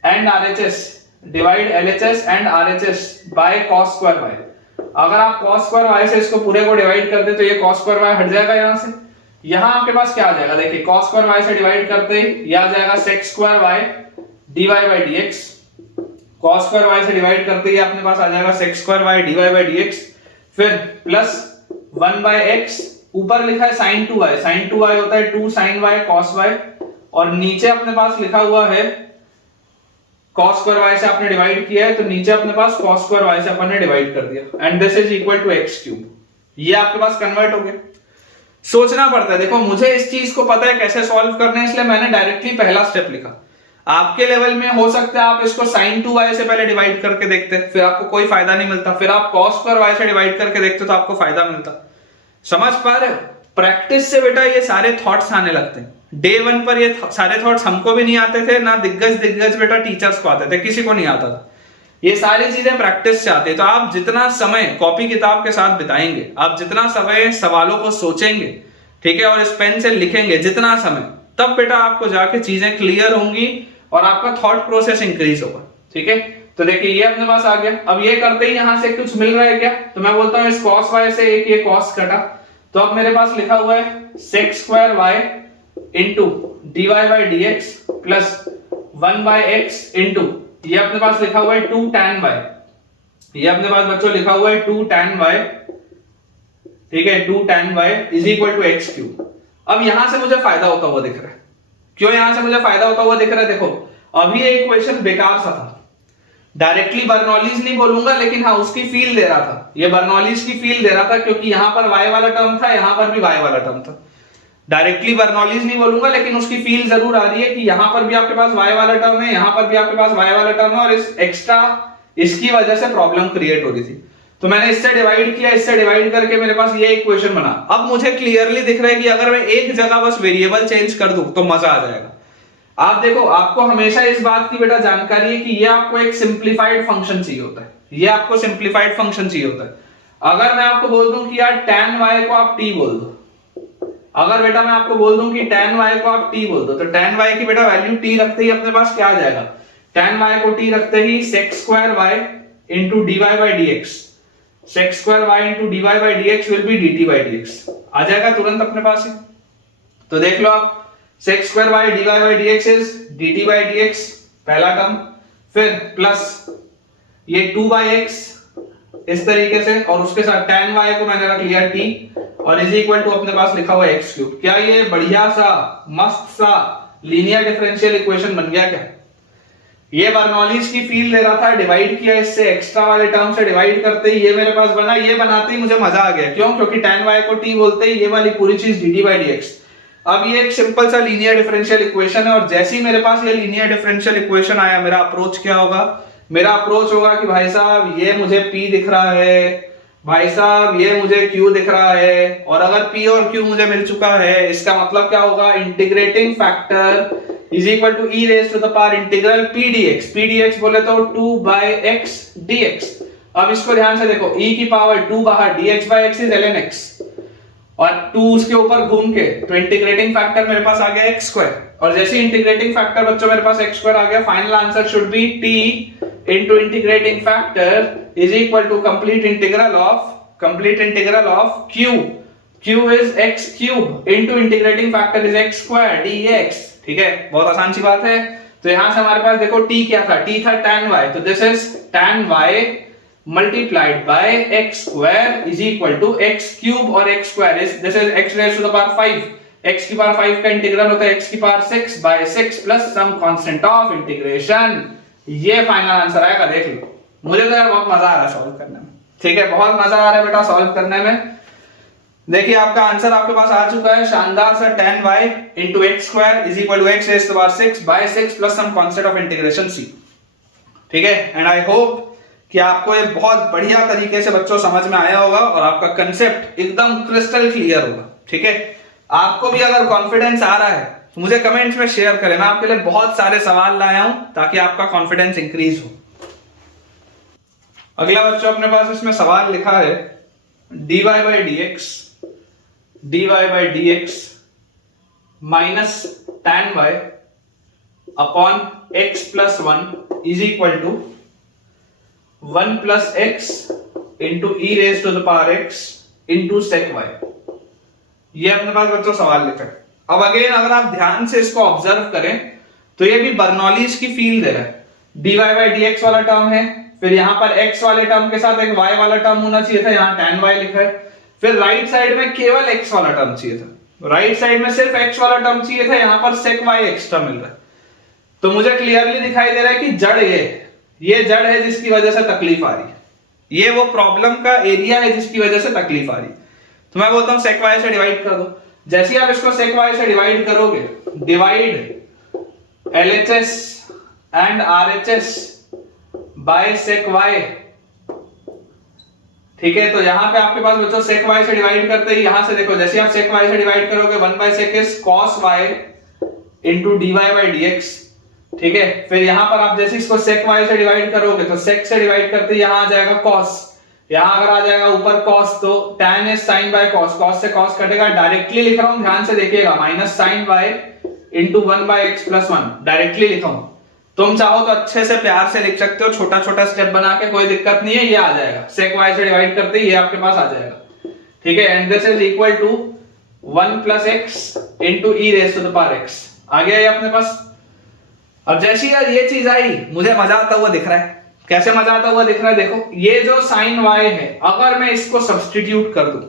and RHS, divide LHS and RHS by cos square y। अगर आप cos स्क्वायर y से इसको पूरे को डिवाइड कर दे तो ये cos स्क्वायर y हट जाएगा यहां से। यहां आपके पास क्या आ जाएगा, देखिए cos स्क्वायर y से डिवाइड करते ही ये आ जाएगा sec square y dy by dx, cos square y से डिवाइड करते ही अपने पास आ जाएगा sec square y dy by dx, फिर प्लस 1 by x, ऊपर लिखा है sin 2y होता है 2 sin y cos y, और नीचे अपने पास लिखा हुआ है cos स्क्वायर y से आपने डिवाइड किया है तो नीचे अपने पास cos स्क्वायर y से अपन ने डिवाइड कर दिया and this is equal to x cube. ये आपके पास कन्वर्ट हो गया। सोचना पड़ता है, देखो मुझे इस चीज को पता है कैसे सॉल्व करना है इसलिए मैंने डायरेक्टली पहला स्टेप लिखा। आपके लेवल में हो सकता है आप इसको sin 2y से पहले डिवाइड करके देखते फिर आपको कोई फायदा नहीं मिलता, फिर आप cos स्क्वायर y से डिवाइड करके देखते तो आपको फायदा मिलता। समझ पा रहे हो? प्रैक्टिस से बेटा ये सारे थॉट्स आने लगते हैं। डे 1 पर ये सारे थॉट्स हमको भी नहीं आते थे, ना दिग्गज बेटा टीचर्स को आते थे, किसी को नहीं आता था। ये सारी चीजें प्रैक्टिस से आती है। तो आप जितना समय कॉपी किताब के साथ बिताएंगे, आप जितना समय सवालों को सोचेंगे, ठीक है, और इस पेन से लिखेंगे जितना समय, तब बेटा आपको जाके चीजें क्लियर होंगी और आपका थॉट प्रोसेस इंक्रीज होगा। ठीक है, तो देखिए ये अपने पास आ गया। अब ये करते ही यहां से कुछ मिल रहा है क्या, तो मैं बोलता हूं इस cos y से एक ये cos कटा, तो अब मेरे पास लिखा हुआ है sec square y into dy by dx plus 1 by x into ये अपने पास लिखा हुआ है 2 tan y, ये अपने पास बच्चों लिखा हुआ है 2 tan y, ठीक है, 2 tan y is equal to x cube. अब यहां से मुझे फायदा होता हुआ दिख रहा है। क्यों यहां से मुझे फायदा होता हुआ दिख रहा है? देखो अभी ये इक्वेशन बेकार सा था, डायरेक्टली बर्नौलीज नहीं बोलूंगा लेकिन हाँ उसकी फील दे रहा था, ये बर्नौलीज की फील दे रहा था क्योंकि यहां पर y वाला टर्म था, यहां पर भी y वाला टर्म था। डायरेक्टली बर्नौलीज नहीं बोलूंगा लेकिन उसकी फील जरूर आ रही है कि यहां पर भी आपके पास y वाला टर्म है, यहां पर भी आपके पास y वाला टर्म है, और इस एक्स्ट्रा इसकी वजह से प्रॉब्लम क्रिएट हो रही थी। तो मैंने इससे डिवाइड किया, इससे डिवाइड करके मेरे पास ये इक्वेशन बना। अब मुझे क्लियरली दिख रहा है कि अगर मैं एक जगह बस वेरिएबल चेंज कर दूं तो मजा आ जाएगा। आप देखो, आपको हमेशा इस बात की बेटा जानकारी है कि ये आपको एक सिंप्लीफाइड फंक्शन चाहिए होता है। ये आपको सिंप्लीफाइड फंक्शन चाहिए होता है। अगर मैं आपको बोल दूं कि यार tan y को आप t बोल दो, अगर बेटा मैं आपको बोल दूं कि tan y को आप t बोल दो, तो tan y की बेटा वैल्यू t रखते ही अपने पास क्या आ जाएगा, tan y को t रखते ही sec square y into dy by dx, sec square y into dy by dx will be dt by dx आ जाएगा तुरंत अपने पास ही। तो देख लो आप, sec square y dy by dx is dt by dx पहला term, फिर plus ये 2 by x इस तरीके से, और उसके साथ tan y को मैंने रख लिया t, और इज इक्वल टू अपने पास लिखा हुआ है x क्यूब। क्या ये बढ़िया सा मस्त सा लीनियर डिफरेंशियल इक्वेशन बन गया क्या? ये बर्नौलीज की फील्ड ले रहा था, डिवाइड किया इससे, एक्स्ट्रा वाले टर्म से डिवाइड करते ही ये मेरे पास बना। ये बनाते ही मुझे मजा आ गया, क्यों? क्योंकि tan y को t बोलते ही ये वाली पूरी चीज dt by dx। अब ये एक सिंपल सा लीनियर डिफरेंशियल इक्वेशन है, और जैसे ही मेरे पास ये लीनियर डिफरेंशियल इक्वेशन आया, मेरा अप्रोच क्या होगा? मेरा अप्रोच होगा कि भाई साहब ये मुझे p दिख रहा है, भाई साहब ये मुझे q दिख रहा है, और अगर p और q मुझे मिल चुका है, इसका मतलब क्या होगा? Integrating factor is equal to e raise to the power integral p dx। p dx बोले तो 2 by x dx। अब इसको ध्यान से देखो, e की पावर 2 बाहर, dx by x is ln x, और 2 उसके ऊपर घूम के, तो इंटीग्रेटिंग फैक्टर मेरे पास आ गया x स्क्वायर। और जैसे इंटीग्रेटिंग फैक्टर बच्चों मेरे पास x स्क्वायर आ गया, final answer should be t into integrating factor is equal to complete integral of q, q is x cube into integrating factor is x square dx। ठीक है, बहुत आसान सी बात है। तो यहां से हमारे पास देखो t क्या था? t था tan y, तो this is tan y multiplied by x square is equal to x cube, और x square is this is x raised to the power 5, x की पावर 5 का इंटीग्रल होता है x की power 6 by 6 plus some constant of integration। ये final answer आएगा, देख लो। मुझे तो यार बहुत मजा आ रहा है सॉल्व करने में, ठीक है, बहुत मजा आ रहा है बेटा सॉल्व करने में। देखिए आपका आंसर आपके पास आ चुका है, शानदार सा tan y into x square is equal to x raised to the power 6 by 6 plus some constant of integration c। ठीक है, एंड आई होप कि आपको ये बहुत बढ़िया तरीके से बच्चों समझ में आया होगा, और आपका कंसेप्ट एकदम क्रिस्टल क्लियर होगा। ठीक है, आपको भी अगर कॉन्फिडेंस आ रहा है तो मुझे कमेंट्स में शेयर करें, मैं आपके लिए बहुत सारे सवाल लाया हूं ताकि आपका कॉन्फिडेंस इंक्रीज हो। अगला बच्चों अपने पास इसमें सवाल लिखा है dy by dx minus tan y upon x plus 1 is equal to 1 plus x into e raised to the power x into sec y। ये अपने पास बच्चों सवाल लिखा है। अब अगेन अगर आप ध्यान से इसको ऑब्जर्व करें तो ये भी बर्नौलीज की फील्ड दे रहा है। dy by dx वाला टर्म है, फिर यहां पर x वाले टर्म के साथ एक y वाला टर्म होना चाहिए था, यहां tan y लिखा है, फिर राइट साइड में केवल x वाला टर्म चाहिए था, राइट साइड में सिर्फ x वाला टर्म चाहिए था, यहां पर sec y एक्स्ट्रा मिल रहा है। तो मुझे क्लियरली दिखाई दे रहा है कि जड़ ये जड़ है जिसकी वजह से तकलीफ आ रही है, ये वो प्रॉब्लम का एरिया है जिसकी वजह से तकलीफ आ रही है। तो मैं बोलता हूं sec y से डिवाइड कर दो। जैसे आप इसको sec y से डिवाइड करोगे, divide LHS and RHS by sec y। ठीक है, तो यहां पे आपके पास बच्चों sec y से डिवाइड करते ही यहां से देखो, जैसे आप sec y से डिवाइड करोगे 1 by sec is cos y into dy by dx। ठीक है, फिर यहां पर आप जैसे इसको sec y से डिवाइड करोगे तो sec से डिवाइड करते ही यहां आ जाएगा cos, यहां अगर आ जाएगा ऊपर cos तो tan is sin by cos, cos से cos कटेगा, डायरेक्टली लिख रहा हूं, ध्यान से देखिएगा, minus sin y into 1 by x plus 1 directly लिखा हूं। तुम चाहो तो अच्छे से प्यार से लिख सकते हो, छोटा छोटा स्टेप बना के, कोई दिक्कत नहीं है, ये आ जाएगा sec y से डिवाइड करते ही ये आपके पास आ जाएगा। ठीक है, and this is equal to 1 plus x into e raised to the power x आ गया ये अपने पास। अब जैसे यार ये चीज आई, मुझे मजा आता हुआ दिख रहा है। कैसे मजा आता हुआ दिख रहा है? देखो, ये जो sin y है, अगर मैं इसको सब्स्टिट्यूट कर दूं,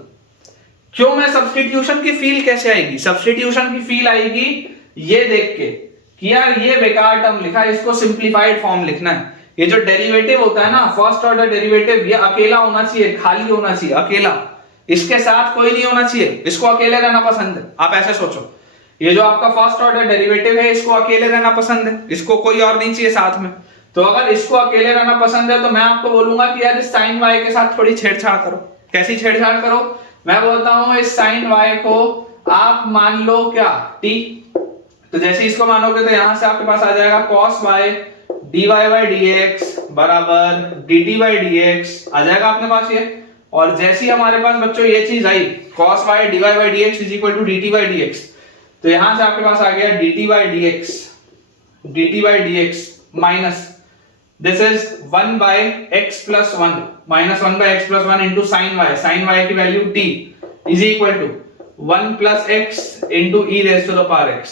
क्यों मैं सब्स्टिट्यूशन की फील कैसे आएगी? सब्स्टिट्यूशन की फील आएगी ये देख के कि यार ये बेकार टर्म लिखा है, इसको सिंप्लीफाइड फॉर्म लिखना है। ये जो डेरिवेटिव होता है ना, फर्स्ट ऑर्डर डेरिवेटिव, ये अकेला होना चाहिए, खाली होना चाहिए, अकेला, इसके साथ कोई नहीं होना चाहिए, इसको अकेले रहना पसंद है। आप ऐसे सोचो, ये जो आपका फर्स्ट ऑर्डर डेरिवेटिव है, इसको अकेले रहना पसंद है, इसको कोई और नहीं चाहिए साथ में। तो अगर इसको अकेले रहना पसंद है तो मैं आपको बोलूंगा कि यार इस sin y के साथ थोड़ी छेड़छाड़ करो। कैसी छेड़छाड़ करो? मैं बोलता हूं इस sin y को आप मान लो क्या, t। तो जैसे इसको मानोगे तो यहां से आपके पास आ जाएगा cos y dy by dx बराबर dt बाई dx आ जाएगा अपने पास ये। और जैसी हमारे पास बच्चों ये चीज आई cos y dy by dx is equal to dt by dx, तो यहां से आपके पास आ गया dt by dx minus this is 1 by x plus 1 minus 1 by x plus 1 into sine y की value t is equal to 1 plus x into e raise to the power x।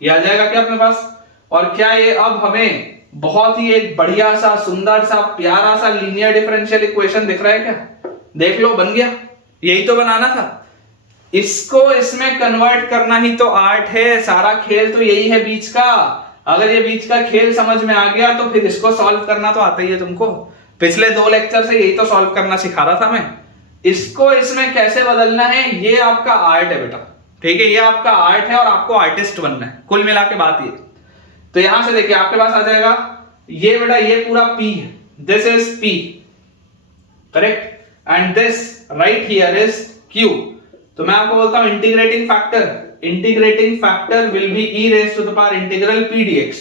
ये आ जाएगा क्या अपने पास। और क्या ये अब हमें बहुत ही एक बढ़िया सा सुंदर सा प्यारा सा लीनियर डिफरेंशियल इक्वेशन दिख रहा है क्या? देख लो बन गया, यही तो बनाना था। इसको इसमें कन्वर्ट करना ही तो आर्ट है, सारा खेल तो यही है बीच का। अगर ये बीच का खेल समझ में आ गया तो फिर इसको सॉल्व करना तो आता ही है तुमको। पिछले 2 लेक्चर से यही तो सॉल्व करना सिखा रहा था मैं। इसको इसमें कैसे बदलना है ये आपका आर्ट है बेटा, ठीक है, ये आपका आर्ट है और आपको आर्टिस्ट बनना है, कुल मिला के बात ये। तो यहां से देखिए आपके पास आ जाएगा ये बेटा, ये पूरा P है, this is P correct, and this right here is Q। तो मैं आपको बोलता हूं integrating factor will be e raise to the power integral p dx,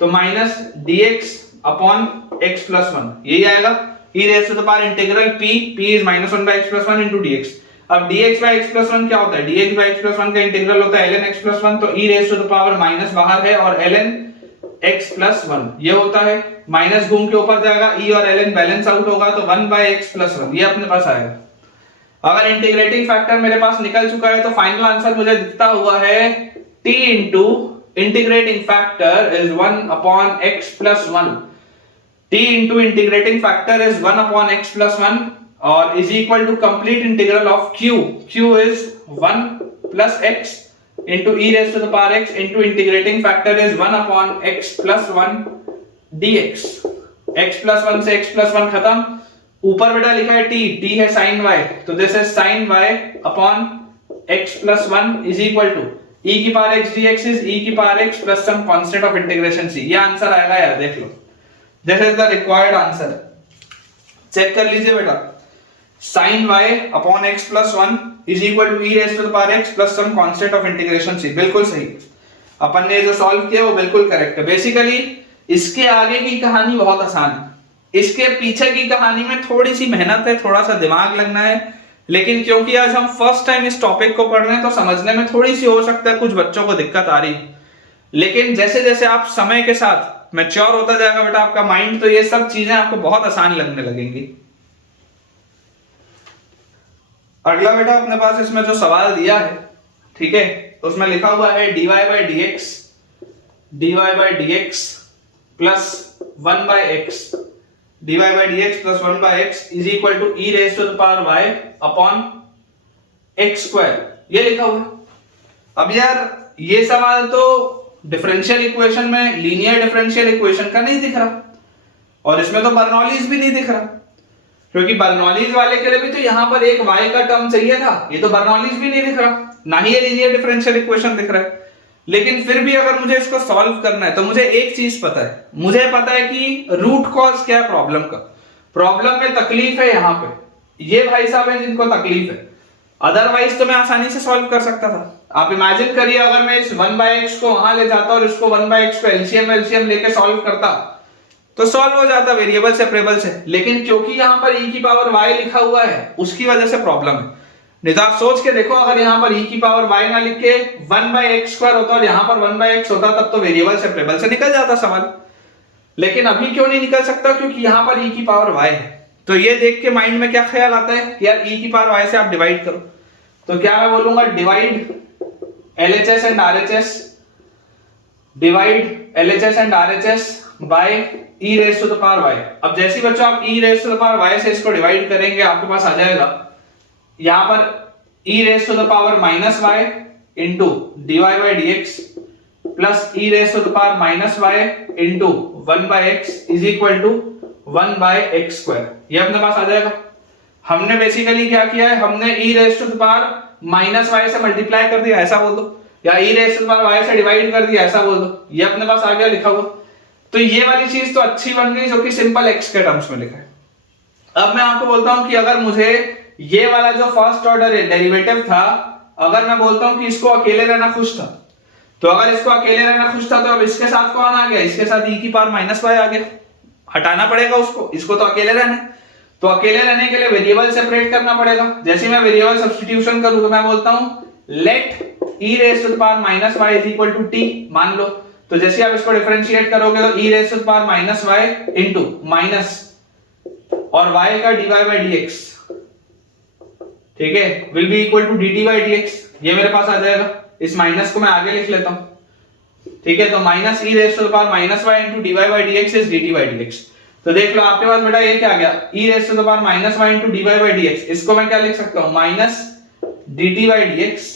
तो minus dx upon x plus 1 यही आएगा, e raise to the power integral p is minus 1 by x plus 1 into dx। अब dx by x plus 1 क्या होता है, dx by x plus 1 का integral होता है ln x प्लस 1, तो e raise to the power minus बाहर है और ln x प्लस 1 ये होता है, माइनस घूम के ऊपर जाएगा, e और ln बैलेंस आउट होगा तो 1 बाई x प्लस 1 ये अपने पास आएगा। अगर इंटीग्रेटिंग फैक्टर मेरे पास निकल चुका है तो फाइनल आंसर मुझे दिखता हुआ है t into integrating factor is 1 upon x plus 1, t into integrating factor is 1 upon x plus 1 और is equal to complete integral of q is 1 plus x into e raise to the power x into integrating factor is 1 upon x plus 1 dx। x plus 1 से x plus 1 खत्म, ऊपर बेटा लिखा है t है sin y, तो this is sin y upon x plus 1 is equal to e की power x dx is e की power x plus some constant of integration c। ये आंसर आएगा यार, देख लो, this is the required answer. Check कर लीजिए बेटा, sin y upon x plus 1 is equal to e raise to the power x plus some constant of integration c। बिल्कुल सही, अपन ने जो सॉल्व किया वो बिल्कुल करेक्ट है। बेसिकली इसके आगे की कहानी बहुत आसान है, इसके पीछे की कहानी में थोड़ी सी मेहनत है, थोड़ा सा दिमाग लगना है, लेकिन क्योंकि आज हम फर्स्ट टाइम इस टॉपिक को पढ़ रहे हैं तो समझने में थोड़ी सी हो सकता है कुछ बच्चों को दिक्कत आ रही है, लेकिन जैसे जैसे आप समय के साथ मैच्योर होता जाएगा बेटा आपका माइंड, तो ये सब चीजें आपको बहुत आसान लगने लगेंगी। अगला बेटा अपने पास इसमें जो सवाल दिया है, ठीक है, तो उसमें लिखा हुआ है dy by dx plus 1 by x, dy by dx plus 1 by x is equal to e raise to the power y upon x square, ये लिखा हुआ है। अब यार ये सवाल तो डिफरेंशियल इक्वेशन में लीनियर डिफरेंशियल इक्वेशन का नहीं दिख रहा, और इसमें तो बर्नौलीज भी नहीं दिख रहा, क्योंकि बर्नौलीज वाले के लिए भी तो यहां पर एक y का टर्म चाहिए था, ये तो बर्नौलीज भी नहीं दिख रहा, ना ही ये लीनियर डिफरेंशियल इक्वेशन दिख रहा है। लेकिन फिर भी अगर मुझे इसको सॉल्व करना है तो मुझे एक चीज पता है, मुझे पता है कि रूट कॉज क्या है प्रॉब्लम का। प्रॉब्लम में तकलीफ है यहाँ पे, ये भाई साहब हैं जिनको तकलीफ है, अदरवाइज तो मैं आसानी से सॉल्व कर सकता था। आप इमेजिन करिए अगर मैं इस 1 बाई x को वहां ले जाता और इसको 1 बाई x को एलसीएम लेके सॉल्व करता तो सॉल्व हो जाता वेरिएबल सेपरेबल से, लेकिन क्योंकि यहाँ पर e की पावर y लिखा हुआ है उसकी वजह से प्रॉब्लम है। नहीं तो आप सोच के देखो, अगर यहाँ पर e की पावर y ना लिख के 1 बाई x स्क्वायर होता और यहाँ पर 1 बाई x होता तब तो वेरिएबल सेपरेबल से निकल जाता सवाल, लेकिन अभी क्यों नहीं निकल सकता, क्योंकि यहाँ पर e की पावर y है। तो ये देख के माइंड में क्या ख्याल आता है कि यार e की पावर y से आप डिवाइड करो, तो क्या मैं बोलूंगा divide LHS and RHS, divide LHS and RHS by e raise to the power y। अब जैसे ही बच्चों आप e raise to the power y से इसको डिवाइड करेंगे आपके पास आ जाएगा यहां पर e raise to the power minus y into dy by dx plus e raise to the power minus y into 1 by x is equal to 1 by x square, ये अपने पास आ जाएगा। हमने बेसिकली क्या किया है, हमने e raise to the power minus y से मल्टीप्लाई कर दिया ऐसा बोल दो, या e raise to the power y से डिवाइड कर दिया ऐसा बोल दो, ये अपने पास आ गया लिखा हुआ। तो ये वाली चीज तो अच्छी बन गई जो कि सिंपल x के टर्म्स में लिखा है। अब मैं आपको बोलता हूं कि अगर मुझे ये वाला जो फर्स्ट ऑर्डर डेरिवेटिव था, अगर मैं बोलता हूं कि इसको अकेले रहना खुश था, तो अगर इसको अकेले रहना खुश था तो अब इसके साथ कौन आ गया, इसके साथ e की पावर माइनस वाई आ गया, हटाना पड़ेगा उसको, इसको तो अकेले रहना है। तो अकेले रहने के लिए वेरिएबल सेपरेट करना पड़ेगा। जैसे मैं वेरिएबल सब्स्टिट्यूशन करूं तो मैं बोलता हूं let e raise to the power minus y is equal to t मान लो। तो जैसे आप इसको डिफरेंशिएट करोगे तो e raise to the power minus y into minus और y का dy by dx, ठीक है, will be equal to dt by dx। ये मेरे पास आ जाएगा, इस माइनस को मैं आगे लिख लेता हूं, ठीक है। तो minus e raise to the power minus y into dy by dx is dt by dx। तो देख लो आपके पास बेटा ये क्या आ गया, e raise to the power minus y into dy by dx। इसको मैं क्या लिख सकता हूं, minus dt by dx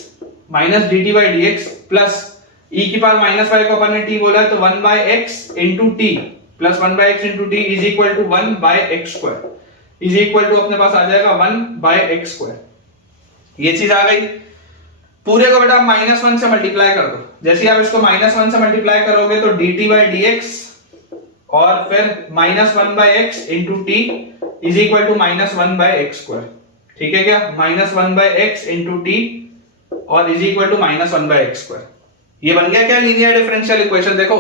minus dt by dx plus e की पावर माइनस y को अपन ने t बोला है तो 1 by x into t plus 1 by x into t is equal to 1 by x square is equal to अपने पास आ जाएगा 1 by x स्क्वायर। ये चीज आ गई। पूरे को बेटा माइनस 1 से मल्टीप्लाई कर दो। जैसे ही आप इसको माइनस 1 से मल्टीप्लाई करोगे तो dt by dx और फिर minus 1 by x into t is equal to minus 1 by x square, ठीक है क्या, minus 1 by x into t और is equal to minus 1 by x square. ये बन गया क्या लीनियर डिफरेंशियल इक्वेशन। देखो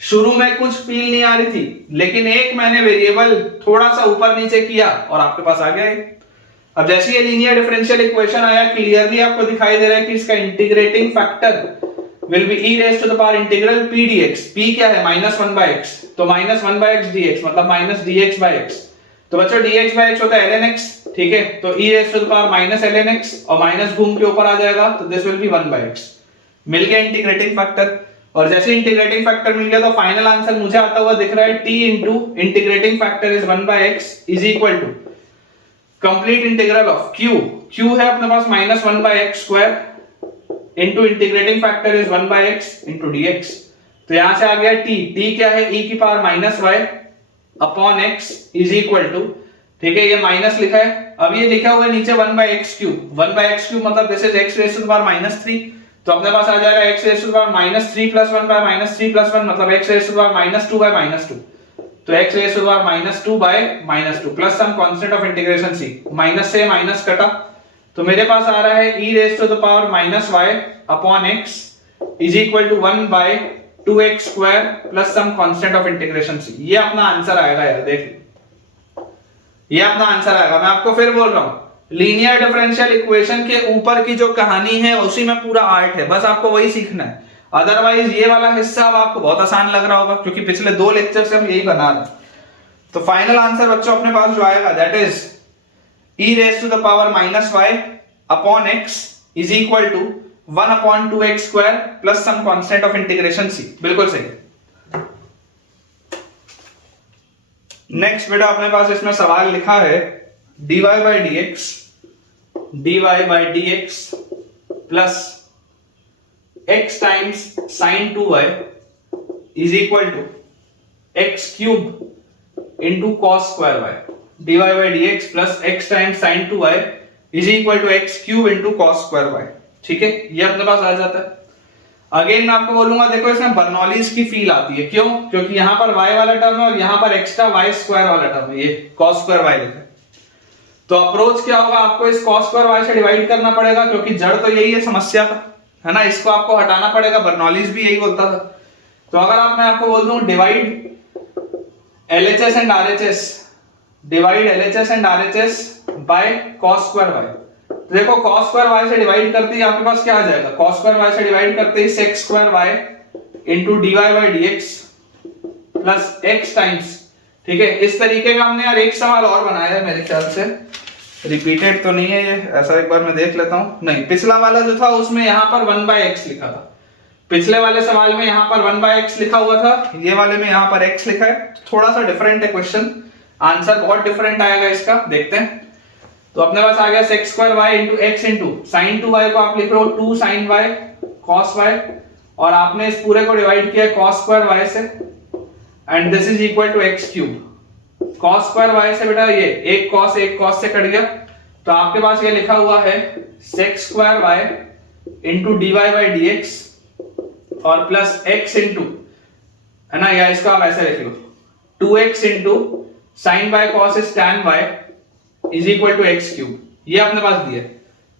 शुरू में कुछ फील नहीं आ रही थी, लेकिन एक मैंने वेरिएबल थोड़ा सा ऊपर नीचे किया और आपके पास आ गया है। अब जैसे ये लीनियर डिफरेंशियल इक्वेशन आया, क्लियरली आपको दिखाई दे रहा है कि इसका integrating factor will be e raise to the power integral p dx। p क्या है, माइनस 1 by x, तो माइनस 1 by x dx मतलब माइनस dx by x। तो बच्चों dx by x होता है ln x, ठीक है। तो e raise to the power minus ln x और माइनस घूम के ऊपर आ जाएगा तो this will be 1 by x। मिल गया इंटीग्रेटिंग फैक्टर। और जैसे इंटीग्रेटिंग फैक्टर मिल गया तो फाइनल आंसर मुझे आता हुआ दिख रहा है t into integrating factor is 1 by x is equal to complete integral of q है अपने पास minus 1 by x square into integrating factor is 1 by x into dx। तो यहां से आ गया t क्या है, e की power minus y upon x is equal to, ठीक है, ये माइनस लिखा है। अब ये लिखा हुआ है नीचे 1 by x cube, 1 by x cube मतलब this is x raise to the power minus 3। तो अपने पास आ जाएगा x raise to the power minus 3 plus 1 by minus 3 plus 1 मतलब x raise to the power minus 2 by minus 2। तो x raise to the power minus 2 by minus 2 plus some constant of integration c, minus से minus कटा तो मेरे पास आ रहा है e raise to the power minus y upon x is equal to 1 by 2x square plus some constant of integration c। ये अपना आंसर आएगा यार, देख ये अपना आंसर आएगा। मैं आपको फिर बोल रहा हूं लीनियर डिफरेंशियल इक्वेशन के ऊपर की जो कहानी है उसी में पूरा आर्ट है, बस आपको वही सीखना है। अदरवाइज ये वाला हिस्सा अब आपको बहुत आसान लग रहा होगा क्योंकि पिछले 2 लेक्चर से हम यही बना रहे हैं। तो फाइनल आंसर बच्चों अपने पास जो आएगा that is e raise to the power minus y upon x is equal to 1 upon 2x square plus some constant of integration c। बिल्कुल सही। नेक्स्ट बेटा अपने पास इसमें सवाल लिखा है dy by dx plus x times sin 2y is equal to x cube into cos square y। dy by dx plus x times sin 2y is equal to x cube into cos square y, ठीक है, ये अपने पास आ जाता है। Again मैं आपको बोलूंगा देखो इसमें बर्नौलीज की फील आती है, क्यों, क्योंकि यहां पर y वाला टर्म है और यहां पर एक्स्ट्रा y स्क्वायर वाला टर्म है, ये cos स्क्वायर y लिखा है। तो अप्रोच क्या होगा, आपको इस cos स्क्वायर y से डिवाइड करना पड़ेगा क्योंकि जड़ तो यही है समस्या का, है ना, इसको आपको हटाना पड़ेगा। बर्नौलीज भी यही बोलता था। तो अगर आप मैं आपको बोल दूं divide LHS and RHS, divide LHS and RHS by cos square y, तो देखो cos स्क्वायर y से डिवाइड करते ही आपके पास क्या आ जाएगा, cos स्क्वायर y से डिवाइड करते ही sec square y into dy by dx plus x times, ठीक है। इस तरीके का हमने यार एक सवाल और बनाया है मेरे ख्याल से, रिपीटेड तो नहीं है ये, ऐसा एक बार मैं देख लेता हूं। नहीं, पिछला वाला जो था उसमें यहां पर 1 by x लिखा था, पिछले वाले सवाल में यहां पर 1 by x लिखा हुआ था, ये वाले में यहां पर x लिखा है। थोड़ा सा डिफरेंट है क्वेश्चन, आंसर बहुत डिफरेंट आएगा इसका, देखते हैं। तो अपने पास आ गया sec square y into x into sin 2y को आप लिख रहे हो 2 sin y cos y और आपने इस पूरे को डिवाइड किया cos स्क्वायर y से and this is equal to x cube. cos square y से बेटा ये एक cos से कट गया तो आपके पास ये लिखा हुआ है sec square y into dy by dx और प्लस x इंटू, है ना, या इसको आप ऐसे लिख लो 2x into sin y cos is tan y is equal to x cube. ये अपने पास दिया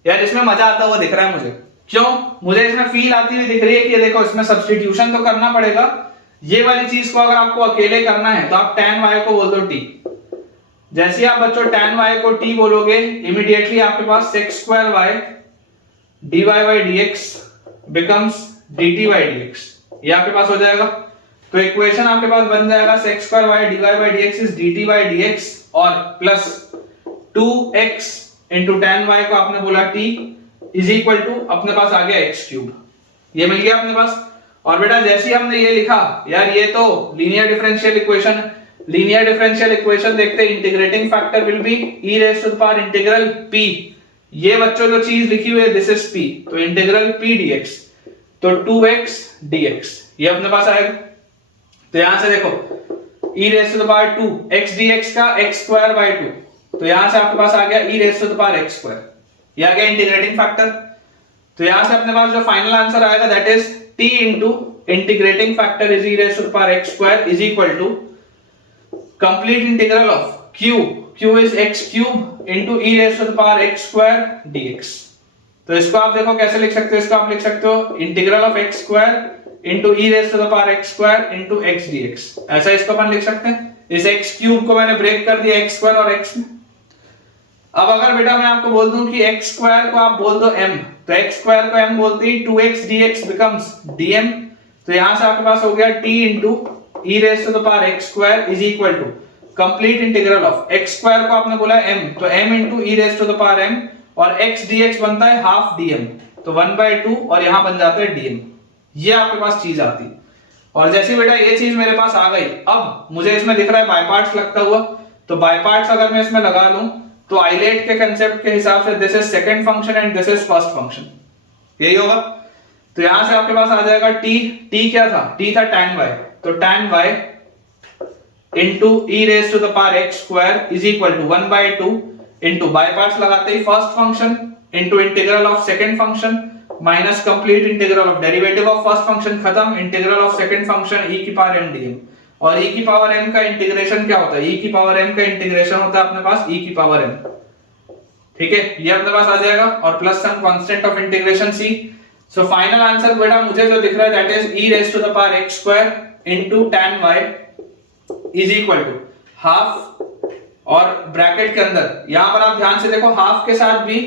यार, इसमें मजा आता हुआ दिख रहा है मुझे, क्यों? मुझे इसमें फील आती हुई दिख रही है कि ये देखो इसमें सब्स्टिट्यूशन तो करना पड़ेगा। ये वाली चीज को अगर आपको अकेले करना है तो आप tan y को बोल दो t। जैसे आप बच्चों tan y को t बोलोगे, इमीडिएटली आपके पास sec square y dy by dx becomes dt by dx, ये आपके पास हो जाएगा। तो इक्वेशन आपके पास बन जाएगा sec square y dy by dx is dt by dx और plus 2x into tan y को आपने बोला t इज इक्वल टू अपने पास आ गया x क्यूब, ये मिल गया अपने पास। और बेटा जैसे ही हमने ये लिखा, यार ये तो linear differential equation, linear differential equation देखते integrating factor will be e raise to the power integral p। ये बच्चों जो चीज लिखी हुई है दिस इज p, तो इंटीग्रल p dx, तो 2x dx ये अपने पास आएगा। तो यहां से देखो e raise to the power 2 x dx का x स्क्वायर बाय 2, तो यहां से आपके पास आ गया e raise to the power x square, ये आ गया इंटीग्रेटिंग फैक्टर। तो यहां से अपने पास जो फाइनल आंसर आएगा that is t into integrating factor is e raise to the power x square is equal to complete integral of q is x cube into e raise to the power x square dx। तो इसको आप देखो कैसे लिख सकते हो, इसको आप लिख सकते हो integral of x square into e raise to the power x square into x dx, ऐसा इसको अपन लिख सकते हैं। इस x क्यूब को मैंने ब्रेक कर दिया x स्क्वायर और x में। अब अगर बेटा मैं आपको बोल दूं कि x स्क्वायर को आप बोल दो m, तो x स्क्वायर को m बोलते ही 2x dx becomes dm, तो यहां से आपके पास हो गया t into e raise to the power x square is equal to complete integral of x square को आपने बोला m, तो m into e raise to the power m और x dx बनता है हाफ dm, तो 1/2 और यहां बन जाता है dm, ये आपके पास चीज आती। और जैसे बेटा ये चीज मेरे पास आ गई, अब मुझे इसमें दिख रहा है बाय पार्ट्स लगता हुआ, तो बाय पार्ट्स अगर मैं इसमें लगा लूं तो आइलेट के कंसेप्ट के हिसाब से this is second function and this is first function, यही होगा। तो यहां से आपके पास आ जाएगा t क्या था, t था tan y, तो tan y into e raised to the power x square is equal to 1/2 into by parts लगाते ही first function into integral of second function minus complete integral of derivative of first function खत्म, integral of second function e की power m dm। और e की power m का integration क्या होता है, e की पावर m का इंटीग्रेशन होता है अपने पास e की पावर m, ठीक है, ये अपने पास आ जाएगा और plus some constant of integration c। So final answer बेटा मुझे जो दिख रहा है that is e raise to the power x square into tan y is equal to half, और ब्रैकेट के अंदर यहां पर आप ध्यान से देखो हाफ के साथ भी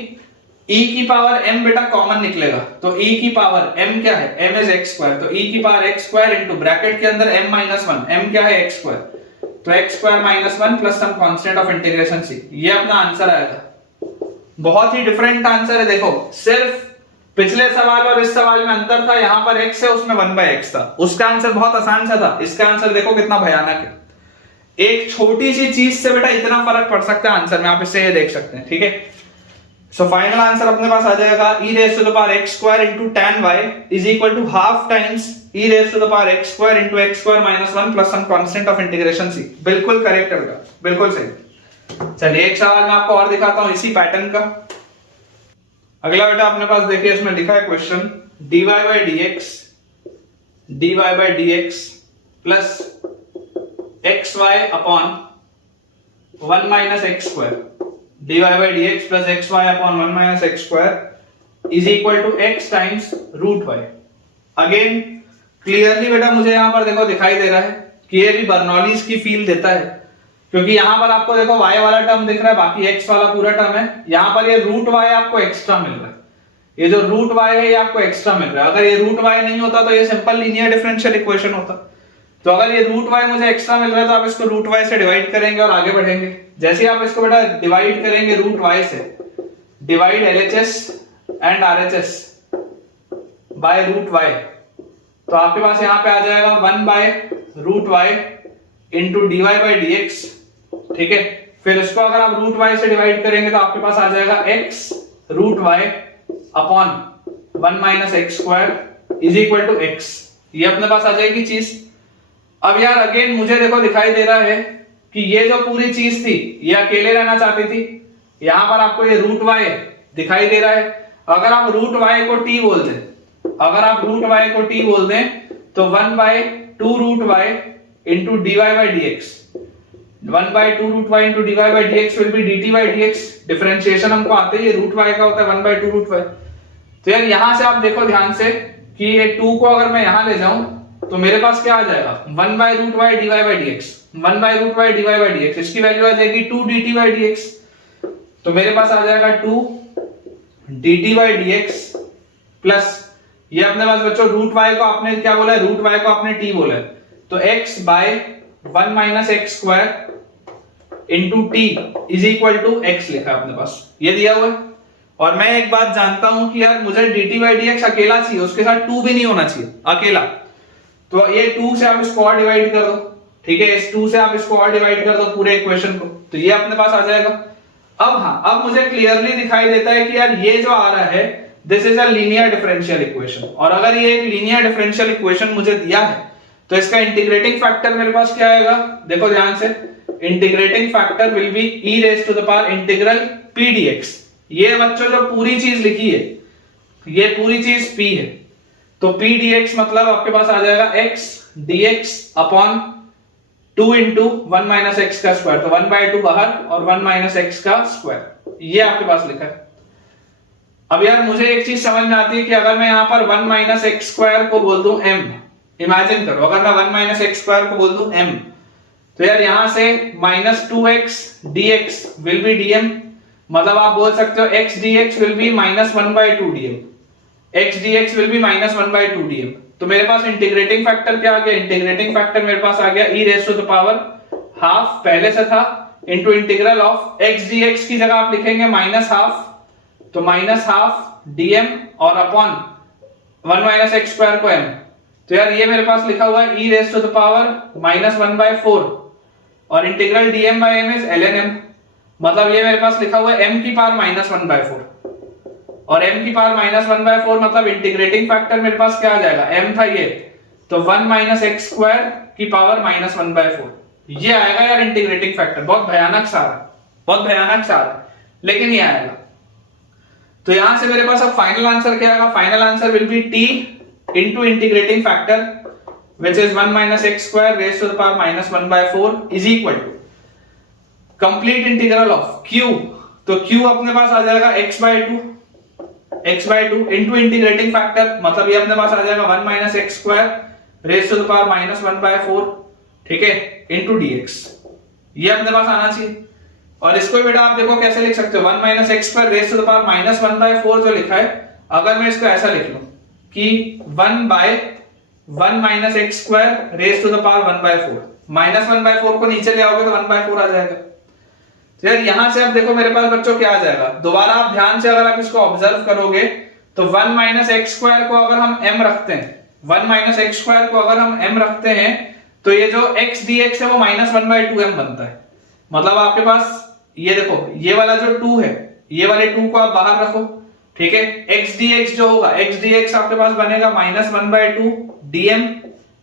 e की पावर m बेटा कॉमन निकलेगा, तो e की पावर m क्या है, m इज x स्क्वायर, तो e की power x square into bracket के अंदर m माइनस 1, m क्या है x स्क्वायर, तो x square minus 1 plus some constant of integration c, ये अपना आंसर आएगा। बहुत ही डिफरेंट आंसर है, देखो सिर्फ पिछले सवाल और इस सवाल में अंतर था, यहां पर x है उसमें 1/x था, उसका आंसर बहुत आसान सा था, इसका आंसर देखो कितना भयानक है। एक छोटी सी चीज से बेटा इतना फर्क पड़ सकता है आंसर में, आप इससे ये देख सकते हैं, ठीक है। सो फाइनल आंसर अपने पास आ जाएगा e raise to the power x square into tan y is equal to half times e raise to the power x square into x square minus 1 plus some constant of integration c, बिल्कुल correct है बेटा, बिल्कुल सही। चलिए एक सवाल मैं आपको और दिखाता हूं इसी पैटर्न का। अगला बेटा अपने पास देखिए इसमें लिखा है question dy by dx plus xy upon 1 minus x square, dy by dx plus xy upon 1 minus x square is equal to x times root y। Again clearly बेटा मुझे यहाँ पर देखो दिखाई दे रहा है कि ये भी बर्नौलीज की फील देता है, क्योंकि यहाँ पर आपको देखो y वाला टर्म दिख रहा है, बाकी x वाला पूरा टर्म है, यहाँ पर ये रूट y आपको एक्स्ट्रा मिल रहा है, ये जो रूट y है ये आपको एक्स्ट्रा मिल रहा है। अगर ये रूट y नहीं होता तो ये सिंपल लीनियर डिफरेंशियल इक्वेशन होता, तो अगर ये रूट y मुझे एक्स्ट्रा मिल रहा है तो आप इसको रूट y से डिवाइड करेंगे और आगे बढ़ेंगे। जैसे ही आप इसको बेटा डिवाइड करेंगे रूट y से, divide LHS and RHS by root y, तो आपके पास यहाँ पे आ जाएगा 1 by root y into dy by dx, ठीक है। फिर इसको अगर आप रूट y से डिवाइड करेंगे तो आपके पास आ जाएगा x root y upon 1 minus x square is equal to x, ये अपने पास आ जाएगी चीज। अब यार अगेन मुझे देखो दिखाई दे रहा है कि ये जो पूरी चीज थी ये अकेले रहना चाहती थी, यहां पर आपको ये रूट y दिखाई दे रहा है। अगर आप रूट y को t बोल दें, अगर आप रूट y को t बोल दें तो 1/2 root y into dy by dx, 1/2 root y into dy by dx will be dt by dx। Differentiation हमको आते ही रूट y का होता है 1/2 रूट y, तो यार यहां से आप देखो ध्यान से कि ये 2 को अगर मैं यहां ले जाऊं तो मेरे पास क्या आ जाएगा 1/√y dy by dx, 1/√y dy by dx, इसकी वैल्यू आ जाएगी 2 dt by dx। तो मेरे पास आ जाएगा 2 dt by dx प्लस ये अपने पास बच्चों √y को आपने क्या बोला है, √y को आपने t बोला है, तो x by 1 minus x square into t is equal to x लिखा है अपने पास, ये दिया हुआ है। और मैं एक बात जानता हूं कि यार मुझे dt by dx अकेला चाहिए, उसके साथ 2 भी नहीं होना चाहिए, अकेला। तो ये 2 से आप इसको और डिवाइड कर दो, ठीक है, इस 2 से आप इसको और डिवाइड कर दो पूरे इक्वेशन को, तो ये अपने पास आ जाएगा। अब हाँ, अब मुझे क्लियरली दिखाई देता है कि यार ये जो आ रहा है this is a linear differential equation, और अगर ये एक लीनियर डिफरेंशियल इक्वेशन मुझे दिया है तो इसका इंटीग्रेटिंग फैक्टर मेरे पास क्या आएगा, देखो ध्यान से, integrating factor will be e raised to the power integral p dx। ये बच्चों जो पूरी चीज लिखी है ये पूरी चीज p है, तो p dx मतलब आपके पास आ जाएगा x dx upon 2 into 1 minus x का स्क्वायर, तो 1/2 बाहर और 1 minus x का स्क्वायर, ये आपके पास लिखा है। अब यार मुझे एक चीज समझ में आती है कि अगर मैं यहां पर 1 minus x स्क्वायर को बोल दूं m, इमेजिन करो अगर मैं 1 minus x स्क्वायर को बोल दूं m, तो यार यहां से -2x dx will B dm, मतलब आप बोल सकते हो x dx will B -1/2 dm, x dx will B -1/2 dm। तो मेरे पास इंटीग्रेटिंग फैक्टर क्या आ गया, इंटीग्रेटिंग फैक्टर मेरे पास आ गया e raised to the power half पहले से था into integral of x dx की जगह आप लिखेंगे -हाफ, तो -हाफ dm और अपॉन 1 minus x स्क्वायर को m। तो यार ये मेरे पास लिखा हुआ है e raised to the power -1/4 और integral dm by m is ln m, मतलब ये मेरे पास लिखा हुआ है m की पावर -1/4 और m की पावर -1/4 मतलब इंटीग्रेटिंग फैक्टर मेरे पास क्या आ जाएगा, m था ये, तो 1 minus x स्क्वायर की पावर -1/4, ये आएगा यार इंटीग्रेटिंग फैक्टर। बहुत भयानक सा है, बहुत भयानक सा है, लेकिन ये आएगा। तो यहां से मेरे पास अब फाइनल आंसर क्या आएगा, final answer will be t into integrating factor which is 1 minus x square raised to the power -1/4 is equal to complete integral of q, तो q अपने पास आ जाएगा x/2 into इंटीग्रेटिंग फैक्टर, मतलब ये अपने पास आ जाएगा 1 minus x square raised to the power -1/4, ठीक है, into dx, ये अपने पास आना चाहिए। और इसको बेटा आप देखो कैसे लिख सकते हो, 1 minus x square raised to the power -1/4 जो लिखा है, अगर मैं इसको ऐसा लिख लूं कि 1/1 minus x square raised to the power 1/4, -1/4 को नीचे ले आओगे तो 1/4 आ जाएगा। तो यार यहां से अब देखो मेरे पास बच्चों क्या आ जाएगा, दोबारा आप ध्यान से अगर आप इसको ऑब्जर्व करोगे तो 1 minus x square को अगर हम m रखते हैं, 1 minus x square को अगर हम m रखते हैं तो ये जो x dx है वो -1/2m बनता है, मतलब आपके पास ये देखो ये वाला जो 2 है, ये वाले 2 को आप बाहर रखो, ठीक है, x dx जो होगा, x dx आपके पास बनेगा -1/2 dm,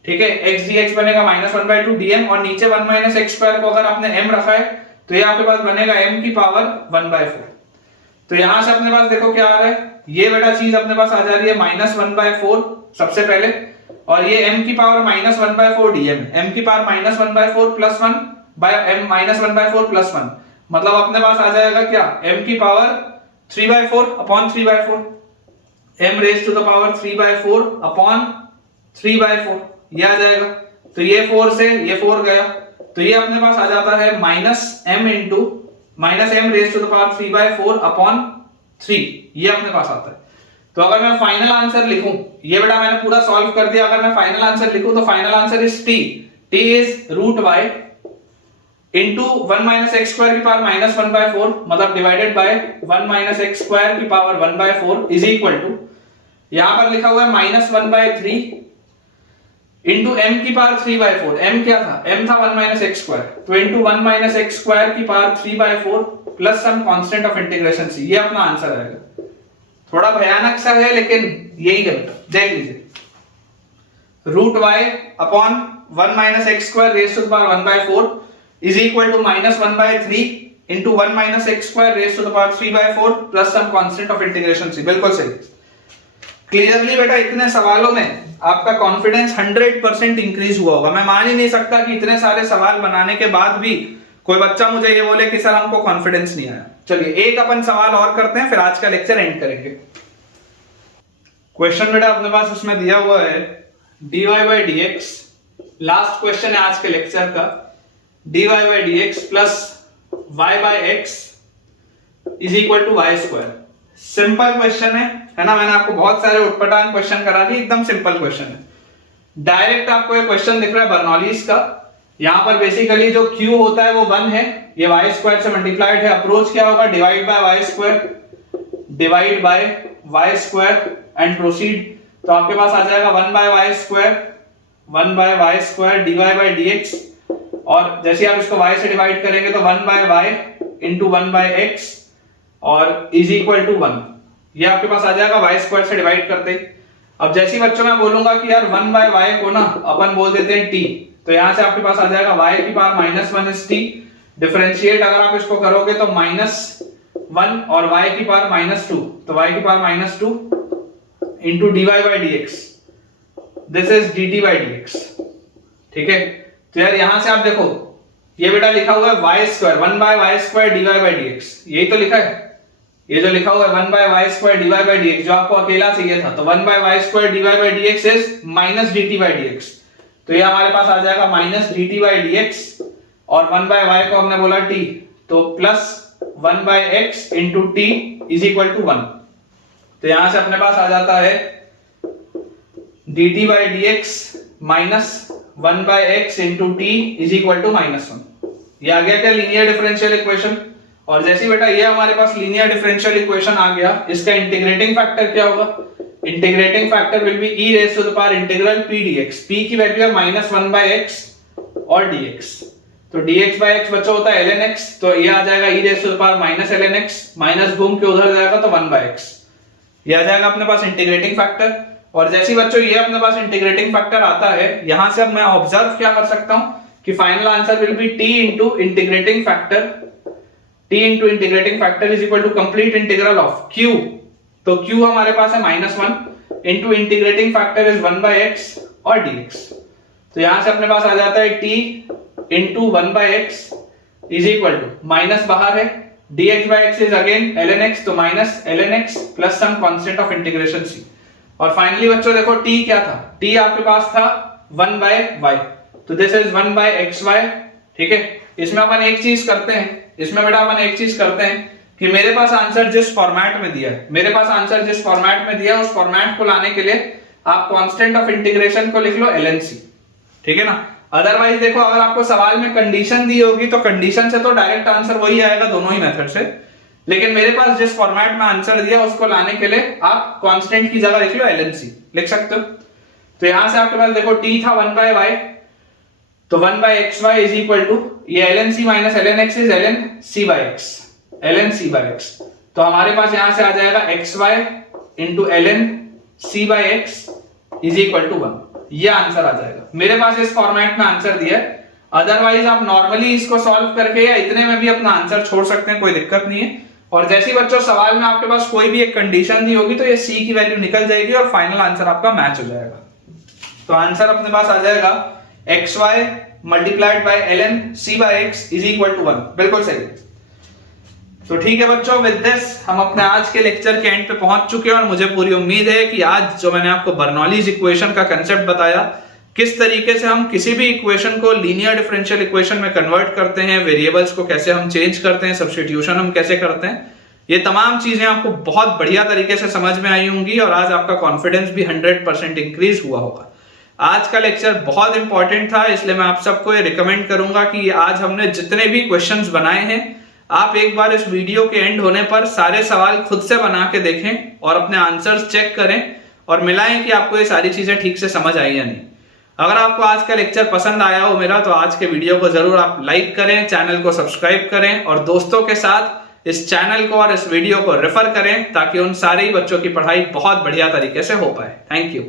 ठीक है, x dx बनेगा -1/2 dm और नीचे 1 minus x square को अगर आपने m रखा है तो ये आपके पास बनेगा m की पावर 1/4। तो यहां से अपने पास देखो क्या आ रहा है, ये बेटा चीज अपने पास आ जा रही है -1/4 सबसे पहले, और ये m की पावर -1/4 dm, m की power -1/4 plus 1 by m -1/4 plus 1, मतलब अपने पास आ जाएगा क्या, m की power 3/4 upon 3/4, m raised to the power 3/4 upon 3/4, ये आ जाएगा। तो ये 4 से ये 4 गया, तो ये अपने पास आ जाता है -m raised to the power 3/4 upon 3, ये अपने पास आता है। तो अगर मैं फाइनल आंसर लिखूं, ये बेटा मैंने पूरा सॉल्व कर दिया, अगर मैं फाइनल आंसर लिखूं तो final answer is t is √y into 1 minus x square की पावर -1/4, मतलब divided by 1 minus x square की पावर 1/4 इज इक्वल टू, यहां पर लिखा हुआ है -1/3 into m की पावर 3/4, m क्या था, m था 1 minus x square, तो into 1 minus x square की power 3/4 plus some constant of integration c, ये अपना आंसर आएगा। थोड़ा भयानक सा है लेकिन यही है, देख लीजिए, √y upon 1 minus x square raised to the power 1/4 is equal to -1/3 into 1 minus x square raised to the power 3/4 plus some constant of integration c, बिल्कुल सही। क्लियरली बेटा इतने सवालों में आपका कॉन्फिडेंस 100% इंक्रीज हुआ होगा। मैं मान ही नहीं सकता कि इतने सारे सवाल बनाने के बाद भी कोई बच्चा मुझे ये बोले कि सर हमको कॉन्फिडेंस नहीं आया। चलिए एक अपन सवाल और करते हैं, फिर आज का लेक्चर एंड करेंगे। क्वेश्चन बेटा अपने पास उसमें दिया हुआ है dy by D X, last question है आज के लेक्चर का, dy by D x plus y by X is equal to Y square. Simple question है ना, मैंने आपको बहुत सारे उटपटांग क्वेश्चन करा दिए, एकदम सिंपल क्वेश्चन है। डायरेक्ट आपको ये क्वेश्चन दिख रहा है बर्नौलीज का, यहाँ पर बेसिकली जो q होता है वो 1 है, ये वाई स्क्वायर से मल्टीप्लाइड है, अप्रोच क्या होगा divide by Y square and proceed, तो आपके पास आ जाएगा 1 by Y square dy by dx, और जैसे आप इसको y से डिवाइड करेंगे तो 1 by Y into 1 by X और इज इक्वल टू 1, ये आपके पास आ जाएगा वाई स्क्वायर से डिवाइड करते। अब जैसे ही बच्चों मैं बोलूंगा कि यार 1 बाय वाई को ना अपन बोल देते हैं t, तो यहां से आपके पास आ जाएगा y की पावर -1 इज t, डिफरेंशिएट अगर आप इसको करोगे तो -1 और y की पावर -2, तो y की power -2 into dy by dx, this is dt by dx। ठीक है, तो यार यहां से आप देखो ये बेटा लिखा हुआ है Y square 1 by Y square dy by dx, यही तो लिखा है, ये जो लिखा हुआ है 1 by Y square dy by dx जो आपको अकेला चाहिए था, तो 1 by Y square dy by dx is minus dt by dx, तो ये हमारे पास आ जाएगा माइनस dt बाई dx, और 1 बाय वाई को हमने बोला t, तो plus 1 by x into t is equal to 1, तो यहां से अपने पास आ जाता है dt by dx minus 1 by x into t is equal to -1, ये आ गया क्या लीनियर डिफरेंशियल इक्वेशन। और जैसे बेटा ये हमारे पास लीनियर डिफरेंशियल इक्वेशन आ गया, इसका इंटीग्रेटिंग फैक्टर क्या होगा, integrating factor will be e raise to the power integral p dx, p की वैल्यू है -1 बाय x और dx, तो dx बाय x बच्चा होता है ln x, तो ये आ जाएगा e raise to the power -ln x, minus घूम के उधर जाएगा तो 1 बाय x, ये आ जाएगा अपने पास इंटीग्रेटिंग फैक्टर। और जैसे बच्चों ये अपने पास इंटीग्रेटिंग फैक्टर आता है, यहां से अब मैं ऑब्जर्व क्या कर सकता हूं कि final answer will be t into integrating factor is equal to complete integral of q, तो q हमारे पास है -1 into integrating factor is 1 by x और dx, तो यहां से अपने पास आ जाता है t into 1 by x is equal to minus बाहर है dx by x is again ln x, तो minus ln x plus some constant of integration c, और फाइनली बच्चों देखो t क्या था, t आपके पास था 1 बाय y, तो दिस इज 1 बाय xy। ठीक है, इसमें अपन एक चीज करते हैं, इसमें बेटा अपन एक चीज करते हैं कि मेरे पास आंसर जिस फॉर्मेट में दिया है, उस फॉर्मेट को लाने के लिए आप कांस्टेंट ऑफ इंटीग्रेशन को लिख लो ln c, ठीक है ना। अदरवाइज देखो अगर आपको सवाल में कंडीशन दी होगी तो कंडीशन से तो डायरेक्ट आंसर वही आएगा दोनों ही मेथड से, लेकिन मेरे पास जिस फॉर्मेट में आंसर दिया उसको लाने के लिए आप कांस्टेंट की जगह लिख लो ln c, लिख सकते हो। तो यहां से आपके पास देखो t था 1 बाय y, तो 1 by xy is equal to ये ln c minus ln x is ln c bye x, तो हमारे पास यहां से आ जाएगा xy into ln c bye x is equal to 1, ये आंसर आ जाएगा। मेरे पास इस फॉर्मेट में आंसर दिया है, अदरवाइज आप नॉर्मली इसको सॉल्व करके या इतने में भी अपना आंसर छोड़ सकते हैं, कोई दिक्कत नहीं है। और जैसे ही बच्चों सवाल में आपके पास कोई भी एक कंडीशन दी होगी तो ये c की वैल्यू निकल जाएगी और फाइनल आंसर आपका मैच हो जाएगा। तो आंसर अपने पास आ जाएगा xy multiplied by ln c bye x is equal to 1, बिल्कुल सही। तो ठीक है बच्चों, विद दिस हम अपने आज के लेक्चर के एंड पे पहुंच चुके हैं और मुझे पूरी उम्मीद है कि आज जो मैंने आपको बर्नौलीज इक्वेशन का कंसेप्ट बताया, किस तरीके से हम किसी भी इक्वेशन को लीनियर डिफरेंशियल इक्वेशन में कन्वर्ट करते हैं, वेरिएबल्स को कैसे हम चेंज करते हैं, सब्स्टिट्यूशन हम कैसे करते हैं, ये तमाम चीजें आपको बहुत बढ़िया तरीके से समझ में आई होंगी और आज आपका कॉन्फिडेंस भी 100% इंक्रीज हुआ होगा। आज का लेक्चर बहुत इंपॉर्टेंट था, इसलिए मैं आप सबको ये रिकमेंड करूंगा कि आज हमने जितने भी क्वेश्चंस बनाए हैं आप एक बार इस वीडियो के एंड होने पर सारे सवाल खुद से बना के देखें और अपने आंसर्स चेक करें और मिलाएं कि आपको ये सारी चीजें ठीक से समझ आई या नहीं। अगर आपको आज का लेक्चर पसंद आया हो मेरा, तो आज के वीडियो को जरूर आप लाइक करें, चैनल को सब्सक्राइब करें और दोस्तों के साथ इस चैनल को और इस वीडियो को रेफर करें ताकि उन सारे ही बच्चों की पढ़ाई बहुत बढ़िया तरीके से हो पाए। Thank you.